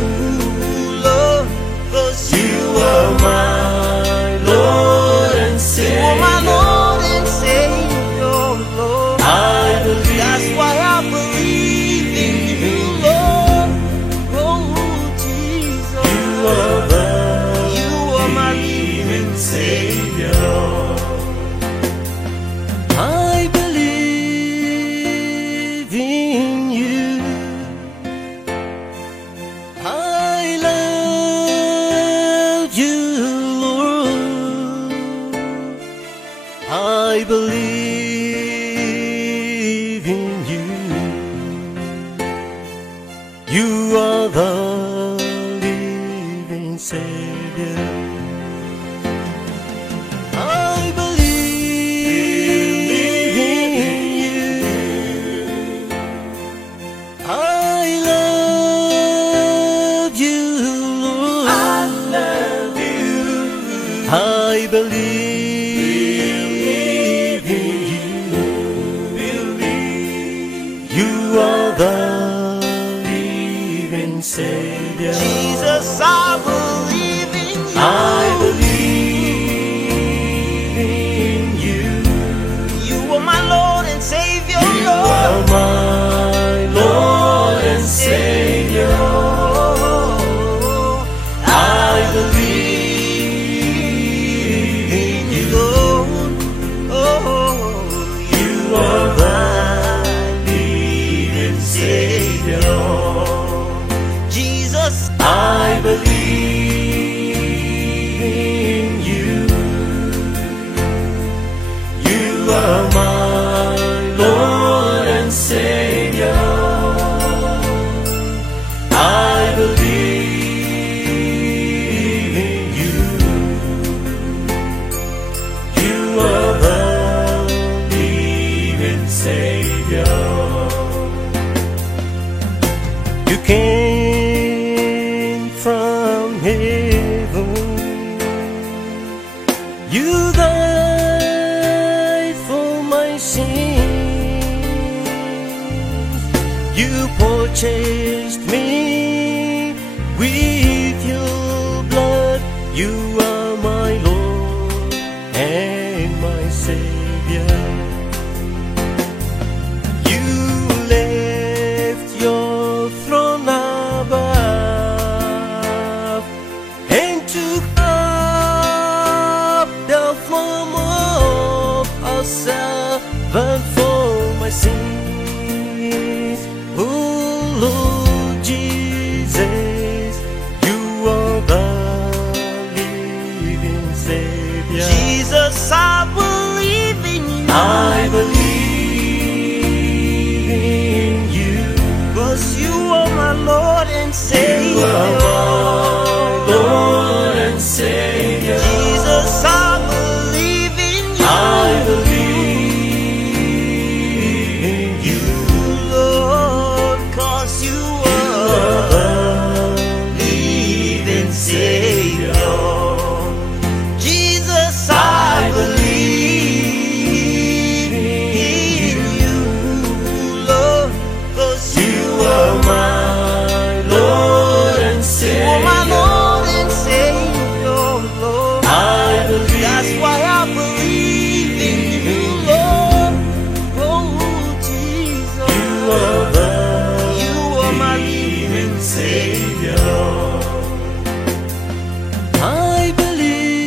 Lord, 'cause you are my Lord and Savior. You are my Lord and Savior, Lord. I believe. That's why I believe in you, Lord. Oh, Jesus. You are my living Savior. I believe in you. I love you, Lord. I believe in you. You are the living Savior. You are the living Savior. Jesus, I believe in you. I believe in you. You are my Lord and Savior. You are my Lord and Savior. I believe in you. Oh, you are the living Savior. Jesus, I believe in you. You are my Lord and Savior. I believe in you. You are the living Savior. You came from heaven. You died for my sins. You purchased me with your blood. You are my Lord and my Savior. You left your throne above and took up the form of a servant for my sins. Oh Lord Jesus, you are the living Savior. Jesus, I believe in you. I believe in you. 'Cause you are my Lord and Savior. You are my Lord and Savior. Jesus, I believe in you. I believe in you, Lord, 'cause you are the living Savior. Jesus, I believe in you, Lord, 'cause You are my Lord and you are Savior. my Lord and Savior, Lord. I believe. That's why I believe in you, Lord. Oh, Jesus, You are the you are my living Savior. I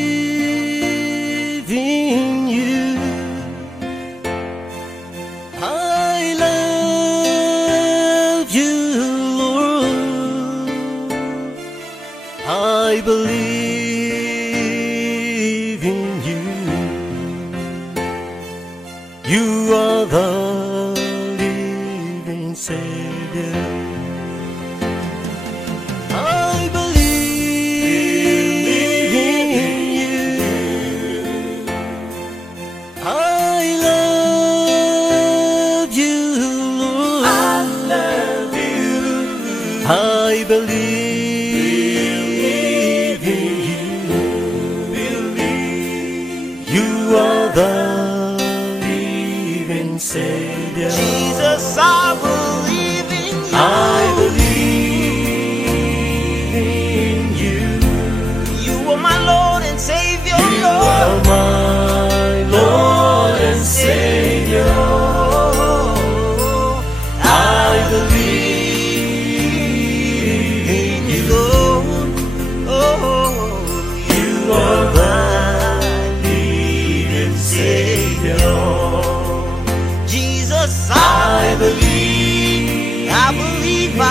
believe in you. I love you, Lord. I believe in you. You are the living Savior. I believe in you. I love you, Lord. I love you. I believe in you. You are the living Savior. Jesus, I believe in you. I believe in you. You are my Lord and Savior, You are Lord. my Lord and Savior. I believe in you. Lord. Oh, You are the living Savior. Jesus, I I believe believe in